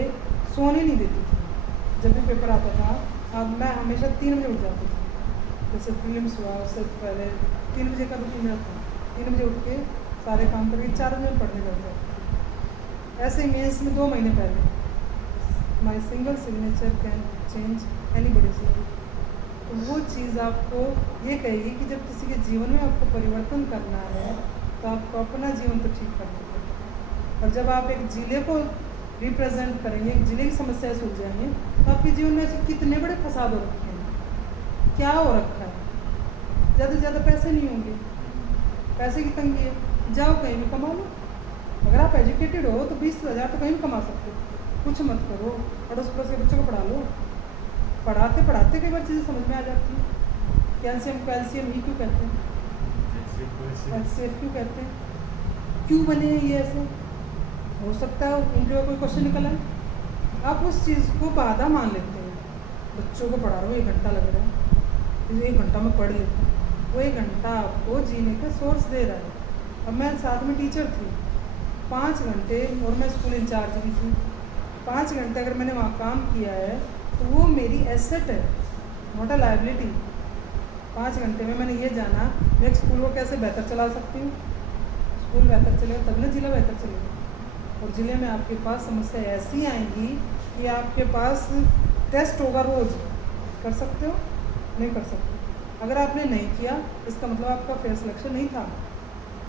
सोने नहीं देती थी। जब भी पेपर आता था, अब मैं हमेशा 3 बजे उठ जाती थी। जैसे प्रीलिम्स हुआ उससे पहले 3 बजे का रूटीन मेरा था, 3 बजे उठ के सारे काम करके 4 बजे पढ़ने लग जाती थी। ऐसे ही मेंस में 2 महीने पहले my single signature can change anybody's life. तो वो चीज़ आपको ये कहेगी कि जब किसी के जीवन में आपको परिवर्तन करना है तो आपको अपना जीवन तो ठीक करना है। और जब आप एक जिले को रिप्रेजेंट करेंगे, एक जिले की समस्याएं सुलझाएंगे, तो आपके जीवन में ऐसे कितने बड़े फसाद हो रखे हैं, क्या हो रखा है, ज़्यादा से ज़्यादा पैसे नहीं होंगे, पैसे की तंगी है, जाओ कहीं भी कमा लो। अगर आप एजुकेटेड हो तो 20,000 तो कहीं भी कमा सकते हो। कुछ मत करो, अड़ोस पड़ोस के बच्चों को पढ़ा लो। पढ़ाते पढ़ाते कई बार चीज़ें समझ में आ जाती हैं। कैल्शियम कैल्शियम ही क्यों कहते हैं, HCF क्यों कहते हैं, क्यों बने हैं ये ऐसे। हो सकता है इंटरव्यू कोई क्वेश्चन निकल आए, आप उस चीज़ को बाधा मान लेते हैं। बच्चों को पढ़ा रहा हूँ, 1 घंटा लग रहा है, 1 घंटा में पढ़ लेता हूँ, वो 1 घंटा आपको जीने का सोर्स दे रहा है। अब मैं साथ में टीचर थी 5 घंटे, और मैं स्कूल इंचार्ज भी थी। 5 घंटे अगर मैंने वहाँ काम किया है तो वो मेरी एसेट है, नॉट अ लायबिलिटी। 5 घंटे में मैंने ये जाना मैं एक स्कूल को कैसे बेहतर चला सकती हूँ। स्कूल बेहतर चलेगा तब ना जिला बेहतर चलेगा। और ज़िले में आपके पास समस्या ऐसी आएंगी कि आपके पास टेस्ट होगा रोज़, कर सकते हो, नहीं कर सकते। अगर आपने नहीं किया इसका मतलब आपका फेयर सिलेक्शन नहीं था।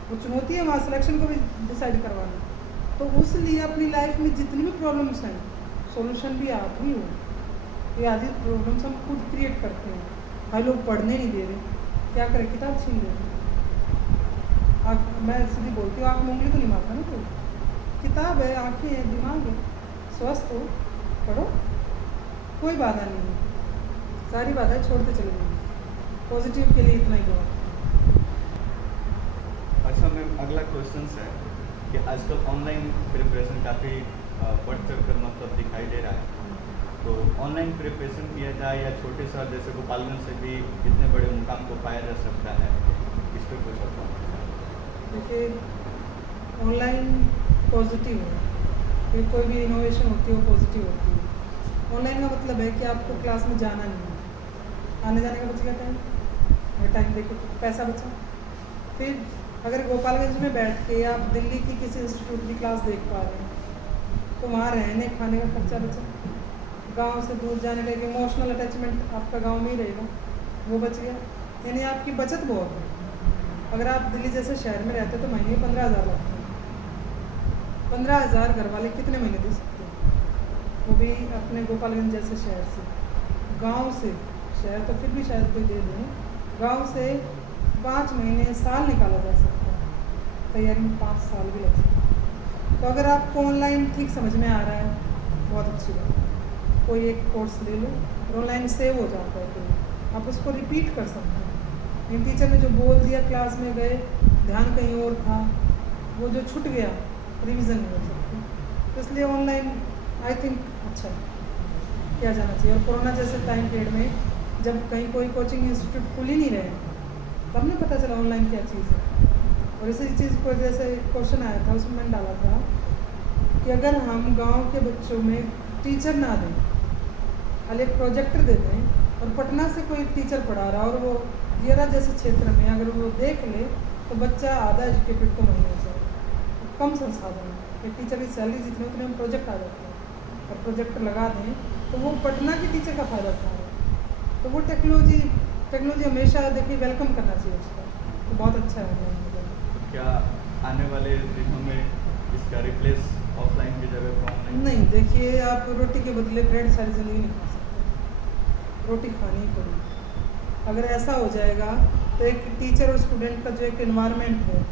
वो चुनौती है वहाँ सिलेक्शन को भी डिसाइड करवाना। तो उसलिए अपनी लाइफ में जितनी भी प्रॉब्लम्स हैं सॉल्यूशन भी आप ही हो। ये आधी प्रॉब्लम्स हम खुद क्रिएट करते हैं। भाई लोग पढ़ने नहीं दे रहे, क्या करें, किताब छीन ले रहे। मैं सीधी बोलती हूँ, आँख में उंगली तो नहीं मारता ना कोई। किताब है, आँखें हैं, दिमाग है, स्वस्थ हो, पढ़ो, कोई बाधा नहीं है। सारी बाधाएं छोड़ते चले जाएंगे। पॉजिटिव के लिए इतना ही बहुत। अच्छा मैम, अगला क्वेश्चन है कि आजकल ऑनलाइन प्रिपरेशन काफ़ी बढ़ चढ़ कर मतलब दिखाई दे रहा है। तो ऑनलाइन प्रिपरेशन किया जाए या छोटे शहर जैसे गोपालगंज से भी इतने बड़े मुकाम को पाया जा सकता है, इस पर कुछ बताओ। देखिए ऑनलाइन पॉजिटिव है, फिर कोई भी इनोवेशन होती है वो पॉजिटिव होती है। ऑनलाइन का मतलब है कि आपको क्लास में जाना नहीं है, आने जाने का बच गया टाइम देखो, पैसा बचा। फिर अगर गोपालगंज में बैठ के आप दिल्ली की किसी इंस्टीट्यूट की क्लास देख पा रहे हैं तो वहाँ रहने खाने का खर्चा बचा। गांव से दूर जाने का एक इमोशनल अटैचमेंट आपका गांव में ही रहेगा, वो बच गया। यानी आपकी बचत बहुत है। अगर आप दिल्ली जैसे शहर में रहते तो महीने 15,000 लगते हैं। 15,000 घर वाले कितने महीने दे सकते हैं, वो भी अपने गोपालगंज जैसे शहर से। गांव से शहर तो फिर भी शायद कोई दे दें, गांव से 5 महीने साल निकाला जा सकता है, तैयारी में 5 साल भी लग सकते हैं। तो अगर आपको ऑनलाइन ठीक समझ में आ रहा है बहुत अच्छी बात है, कोई एक कोर्स ले लो और ऑनलाइन सेव हो जाता है, तो आप उसको रिपीट कर सकते हैं। इन टीचर ने जो बोल दिया क्लास में गए, ध्यान कहीं और था, वो जो छूट गया रिवीजन नहीं हो सकती। तो इसलिए ऑनलाइन आई थिंक अच्छा किया जाना चाहिए। और कोरोना जैसे टाइम पीरियड में जब कहीं कोई कोचिंग इंस्टीट्यूट खुल ही नहीं रहे, तब नहीं पता चला ऑनलाइन क्या चीज़ है। और इसी चीज़ को जैसे क्वेश्चन आया था उसमें मैंने डाला था कि अगर हम गाँव के बच्चों में टीचर ना दें, खाली एक प्रोजेक्टर दे दें और पटना से कोई टीचर पढ़ा रहा और वो दियरा जैसे क्षेत्र में अगर वो देख ले तो बच्चा आधा एजुकेटेड तो नहीं हो जाए। कम संसाधन है, एक टीचर की सैलरी जितनी उतने हम प्रोजेक्ट आ जाते हैं और प्रोजेक्टर लगा दें तो वो पटना के टीचर का फ़ायदा उठा रहे हैं। तो वो टेक्नोलॉजी हमेशा देखिए वेलकम करना चाहिए उसका, तो बहुत अच्छा है। क्या आने वाले दिनों में इसका रिप्लेस ऑफलाइन की जगह पर ऑनलाइन? नहीं, देखिए आप रोटी के बदले ब्रेड सारी ज़िंदगी नहीं खा सकते, रोटी खानी ही पड़ेगी। अगर ऐसा हो जाएगा तो एक टीचर और स्टूडेंट का जो एक एनवायरनमेंट है,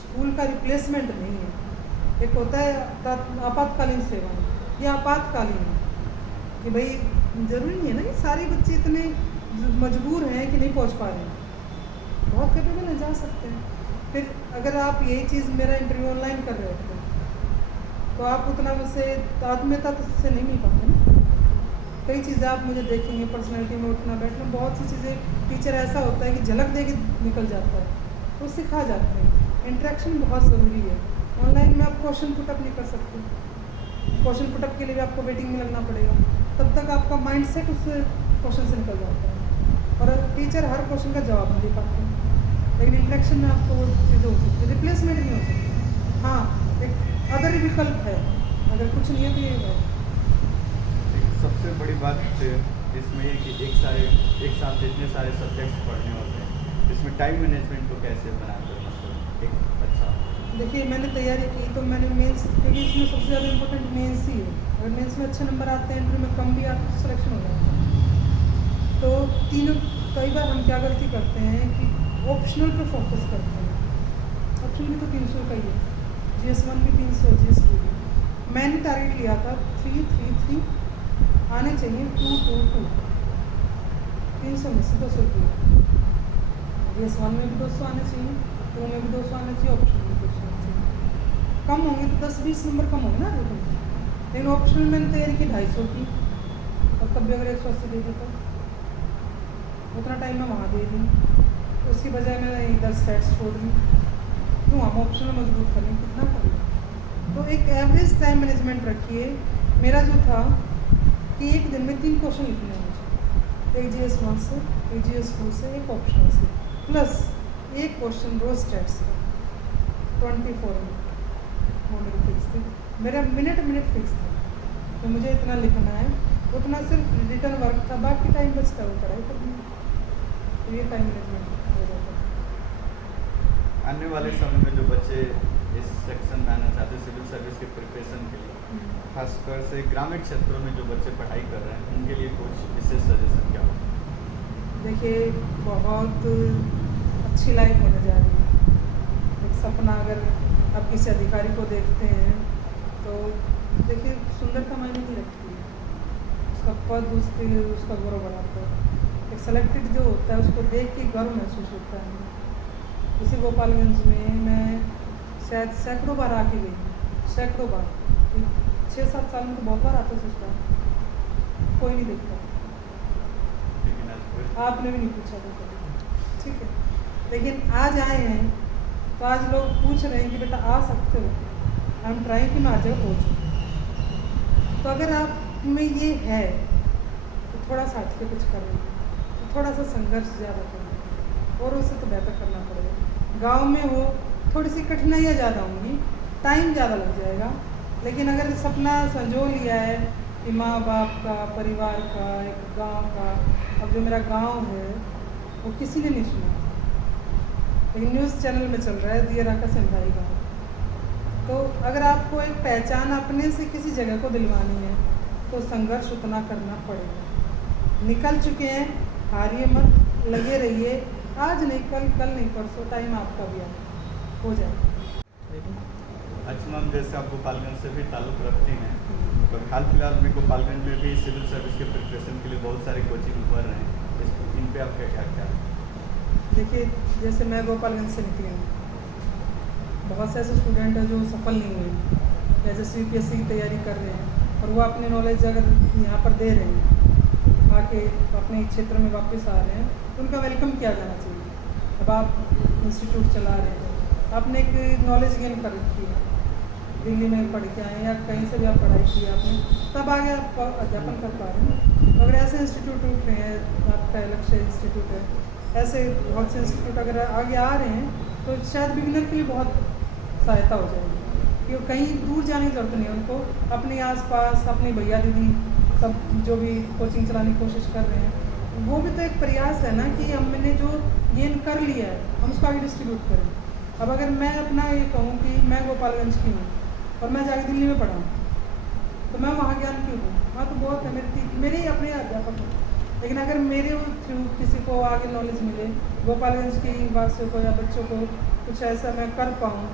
स्कूल का रिप्लेसमेंट नहीं है। एक होता है आपातकालीन सेवा, ये आपातकालीन है कि भाई ज़रूरी नहीं है ना कि सारे बच्चे इतने मजबूर हैं कि नहीं पहुंच पा रहे हैं, बहुत कैपेबल हैं, जा सकते हैं। फिर अगर आप यही चीज़ मेरा इंटरव्यू ऑनलाइन कर रहे होते तो आप उतना मुझसे आत्मीयता तो से नहीं मिल पाते ना। कई चीज़ें आप मुझे देखेंगे पर्सनैलिटी में, उठना बैठना, बहुत सी चीज़ें टीचर ऐसा होता है कि झलक दे के निकल जाता है, वो सिखा जाते हैं। इंटरेक्शन बहुत ज़रूरी है। ऑनलाइन में आप क्वेश्चन पुटअप नहीं कर सकते, क्वेश्चन पुटअप के लिए भी आपको वेटिंग में लगना पड़ेगा, तब तक आपका माइंड सेट उस क्वेश्चन से निकल जाता है और टीचर हर क्वेश्चन का जवाब नहीं दे पाते। लेकिन इंटरेक्शन में आपको वो चीज़ें हो सकती है, रिप्लेसमेंट नहीं हो सकती। हाँ, एक अदर विकल्प है, अगर कुछ नहीं है तो ये है। सबसे बड़ी बात इसमें ये कि एक साथ इतने सारे सब्जेक्ट्स पढ़ने होते हैं, इसमें टाइम मैनेजमेंट को कैसे बनाकर मतलब एक अच्छा। देखिए मैंने तैयारी की तो मैंने मेंस, क्योंकि इसमें सबसे ज़्यादा इम्पोर्टेंट मेंस ही है। अगर मेंस में अच्छे नंबर आते हैं, इंटरव्यू में कम भी आते तो सिलेक्शन हो जाता है। तो तीनों, कई बार हम क्या गलती करते हैं कि ऑप्शनल पे फोकस करते हैं। ऑप्शनल भी तो 300 का ही है, GS1 भी 300, GS2 भी। मैंने टारगेट लिया था 333 आने चाहिए, 222, 300 में से 200 रुपये। GS1 में भी 200 आने चाहिए, 2 में भी 200 आने चाहिए, ऑप्शनल में 200 आने चाहिए। कम होंगे तो 10-20 नंबर कम होंगे ना देखो। लेकिन ऑप्शनल मैंने तैयारी की 250 की, और तब भी अगर 180 दे देता उतना टाइम मैं वहाँ दे दी, उसकी बजाय मैंने इधर स्टैट्स छोड़ दी। क्यों हम ऑप्शनल मजबूत करें, कितना करें? तो एक एवरेज टाइम मैनेजमेंट रखिए। मेरा जो था कि एक दिन में 3 क्वेश्चन लिखने हैं मुझे, एक GS1 से, एक GS2 से, एक ऑप्शनल से, प्लस एक क्वेश्चन रोज स्टैट्स का। 24 मिनट वो मेरी फिक्स थी, मेरा मिनट फिक्स था। तो मुझे इतना लिखना है, उतना सिर्फ रिटर्न वर्क था, बाकी टाइम बचता वो पढ़ाई करनी। तो ये टाइम मैनेजमेंट हो जाता है। आने वाले समय में जो बच्चे इस सेक्शन में आना चाहते हैं सिविल सर्विस के प्रिपरेशन के लिए, खासकर से ग्रामीण क्षेत्रों में जो बच्चे पढ़ाई कर रहे हैं, उनके लिए कुछ विशेष सजेशन क्या होगा? देखिए, बहुत अच्छी लाइफ होने जा रही है। एक सपना अगर आप किसी अधिकारी को देखते हैं तो देखिए सुंदरता मायने नहीं रखती है, उसका पद उसका गौरव बढ़ाता है। एक सेलेक्टेड जो होता है उसको देख के गर्व महसूस होता है। इसी गोपालगंज में मैं शायद सैकड़ों बार आके गई, सैकड़ों बार, 6-7 साल में तो बहुत बार आता ससुराल, कोई नहीं देखता। आपने भी नहीं पूछा था कभी, ठीक है। लेकिन आज आए हैं तो आज लोग पूछ रहे हैं कि बेटा आ सकते हो, आई एम ट्राइंग कि मैं आज जगह पहुँचूँ। तो अगर आप में ये है तो थोड़ा सा हट के कुछ करें, तो थोड़ा सा संघर्ष ज़्यादा करें और उससे तो बेहतर करना पड़ेगा। गांव में हो थोड़ी सी कठिनाइयाँ ज़्यादा होंगी, टाइम ज़्यादा लग जाएगा, लेकिन अगर सपना संजो लिया है कि माँ बाप का, परिवार का, एक गांव का, अब जो मेरा गांव है वो किसी ने नहीं सुना, लेकिन न्यूज़ चैनल में चल रहा है दियरा का सिमराई गाँव। तो अगर आपको एक पहचान अपने से किसी जगह को दिलवानी है तो संघर्ष उतना करना पड़ेगा। निकल चुके हैं, हारिए मत, लगे रहिए, आज नहीं कल नहीं परसों टाइम आपका भी हो जाए। अच्छा मैम, जैसे आप गोपालगंज से भी ताल्लुक़ रखती हैं, तो हाल फिलहाल में गोपालगंज में भी सिविल सर्विस के प्रिपरेशन के लिए बहुत सारे कोचिंग उभर रहे हैं, इन पे आपका क्या है? देखिए, जैसे मैं गोपालगंज से निकली हूँ, बहुत से ऐसे स्टूडेंट हैं जो सफल नहीं हुए, जैसे CPSC की तैयारी कर रहे हैं और वो अपने नॉलेज अगर यहाँ पर दे रहे हैं, आके अपने क्षेत्र में वापस आ रहे हैं, तो उनका वेलकम किया जाना चाहिए। अब आप इंस्टीट्यूट चला रहे हैं, आपने एक नॉलेज गेन कर रखी है, दिल्ली में पढ़ के आए या कहीं से भी आप पढ़ाई की आपने, तब आगे आप अध्यापन कर पा रहे हैं। तो अगर ऐसे इंस्टीट्यूट उठ रहे हैं, आपका लक्ष्य इंस्टीट्यूट है, ऐसे बहुत से इंस्टीट्यूट अगर आगे आ रहे हैं तो शायद बिगिनर के लिए बहुत सहायता हो जाएगी, क्योंकि कहीं दूर जाने की ज़रूरत नहीं है। उनको अपने आसपास अपने भैया दीदी सब जो भी कोचिंग चलाने की कोशिश कर रहे हैं, वो भी तो एक प्रयास है ना कि हमने जो गेन कर लिया है हम उसको आगे डिस्ट्रीब्यूट करें। अब अगर मैं अपना ये कहूँ कि मैं गोपालगंज की हूँ और मैं जाके दिल्ली में पढ़ा हूँ, तो मैं वहाँ ज्ञान क्यों दूँ? वहाँ तो बहुत है, मेरे ही अपने अध्यापक हैं, लेकिन अगर मेरे थ्रू किसी को आगे नॉलेज मिले, गोपालगंज की वासियों को या बच्चों को कुछ ऐसा मैं कर पाऊँ,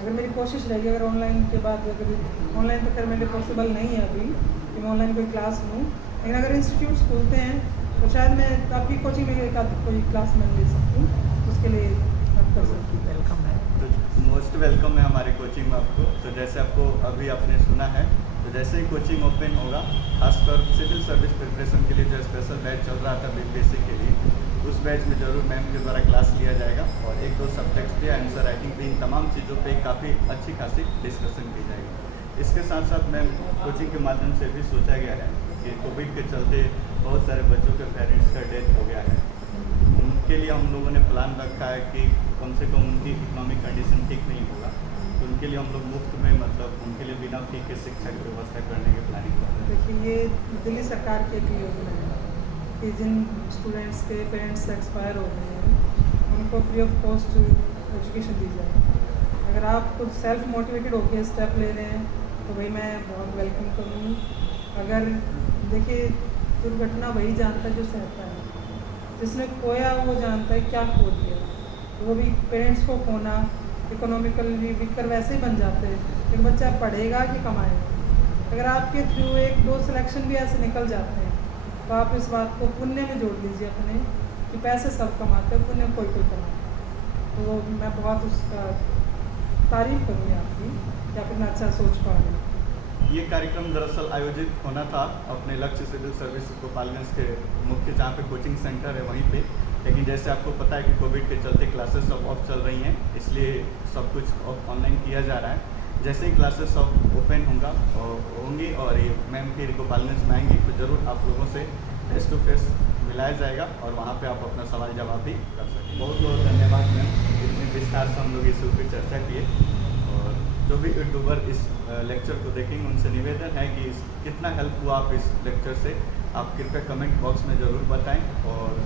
अगर मेरी कोशिश रहेगी, अगर ऑनलाइन के बाद, अगर ऑनलाइन तो खैर मेरे पॉसिबल नहीं है अभी कि मैं ऑनलाइन कोई क्लास लूँ, लेकिन अगर इंस्टीट्यूट्स खुलते हैं तो शायद मैं आपकी कोचिंग में एक आध कोई क्लास मैं ले सकती हूँ, उसके लिए आप कर सकती हूँ। वेलकम है, तो मोस्ट वेलकम है हमारी कोचिंग में आपको। तो जैसे आपको अभी आपने सुना है, तो जैसे ही कोचिंग ओपन होगा, खासकर सिविल सर्विस प्रिपरेशन के लिए जो स्पेशल बैच चल रहा था BPSC के लिए, उस बैच में जरूर मैम के द्वारा क्लास लिया जाएगा और 1-2 सब्जेक्ट्स पे आंसर राइटिंग पे, इन तमाम चीज़ों पे काफ़ी अच्छी खासी डिस्कशन की जाएगी। इसके साथ साथ मैम कोचिंग के माध्यम से भी सोचा गया है कि कोविड के चलते बहुत सारे बच्चों के पेरेंट्स का डेथ हो गया है, उनके लिए हम लोगों ने प्लान रखा है कि कम से कम उनकी इकोनॉमिक कंडीशन ठीक नहीं होगा, तो उनके लिए हम लोग मुफ्त में, मतलब उनके लिए बिना फी के शिक्षा की व्यवस्था करने की प्लानिंग कर रहे हैं। देखिए, ये दिल्ली सरकार की एक योजना है कि जिन स्टूडेंट्स के पेरेंट्स एक्सपायर हो गए हैं उनको फ्री ऑफ कॉस्ट एजुकेशन दी जाए। अगर आप खुद सेल्फ मोटिवेटेड होकर स्टेप ले रहे हैं तो भाई मैं बहुत वेलकम करूँगी। अगर देखिए, दुर्घटना वही जानता है जो सहता है, जिसने खोया वो जानता है क्या खो दिया। वो भी पेरेंट्स को खोना, इकोनॉमिकली वीकर वैसे ही बन जाते हैं। एक बच्चा पढ़ेगा कि कमाएगा। अगर आपके थ्रू 1-2 सिलेक्शन भी ऐसे निकल जाते हैं तो आप इस बात को पुण्य में जोड़ लीजिए अपने, कि पैसे सब कमाते हैं, पुण्य कोई कोई कमाता है। तो मैं बहुत उसका तारीफ़ करूँगी आपकी कि आप इतना अच्छा सोच पा रहे हैं। ये कार्यक्रम दरअसल आयोजित होना था अपने लक्ष्य सिविल सर्विस गोपालगंज के मुख्य जहाँ पे कोचिंग सेंटर है वहीं पे, लेकिन जैसे आपको पता है कि कोविड के चलते क्लासेस सब ऑफ चल रही हैं, इसलिए सब कुछ ऑनलाइन किया जा रहा है। जैसे ही क्लासेस सब ओपन होंगी और ये मैम फिर गोपालगंज में आएंगी तो ज़रूर आप लोगों से फेस टू फेस मिलाया जाएगा और वहाँ पे आप अपना सवाल जवाब भी कर सकें। बहुत बहुत धन्यवाद मैम, इतनी विस्तार से हम लोग इस ऊपर चर्चा किए। और जो भी यूट्यूबर इस लेक्चर को देखेंगे उनसे निवेदन है कि कितना हेल्प हुआ आप इस लेक्चर से, आप कृपया कमेंट बॉक्स में ज़रूर बताएं। और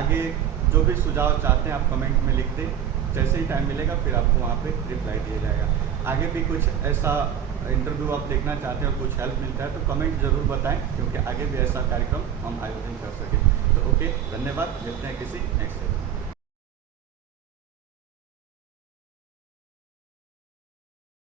आगे जो भी सुझाव चाहते हैं आप कमेंट में लिख दें, जैसे ही टाइम मिलेगा फिर आपको वहाँ पे रिप्लाई दिया जाएगा। आगे भी कुछ ऐसा इंटरव्यू आप देखना चाहते हैं और कुछ हेल्प मिलता है तो कमेंट ज़रूर बताएं, क्योंकि आगे भी ऐसा कार्यक्रम हम आयोजन कर सकें। तो ओके, धन्यवाद, मिलते हैं किसी नेक्स्ट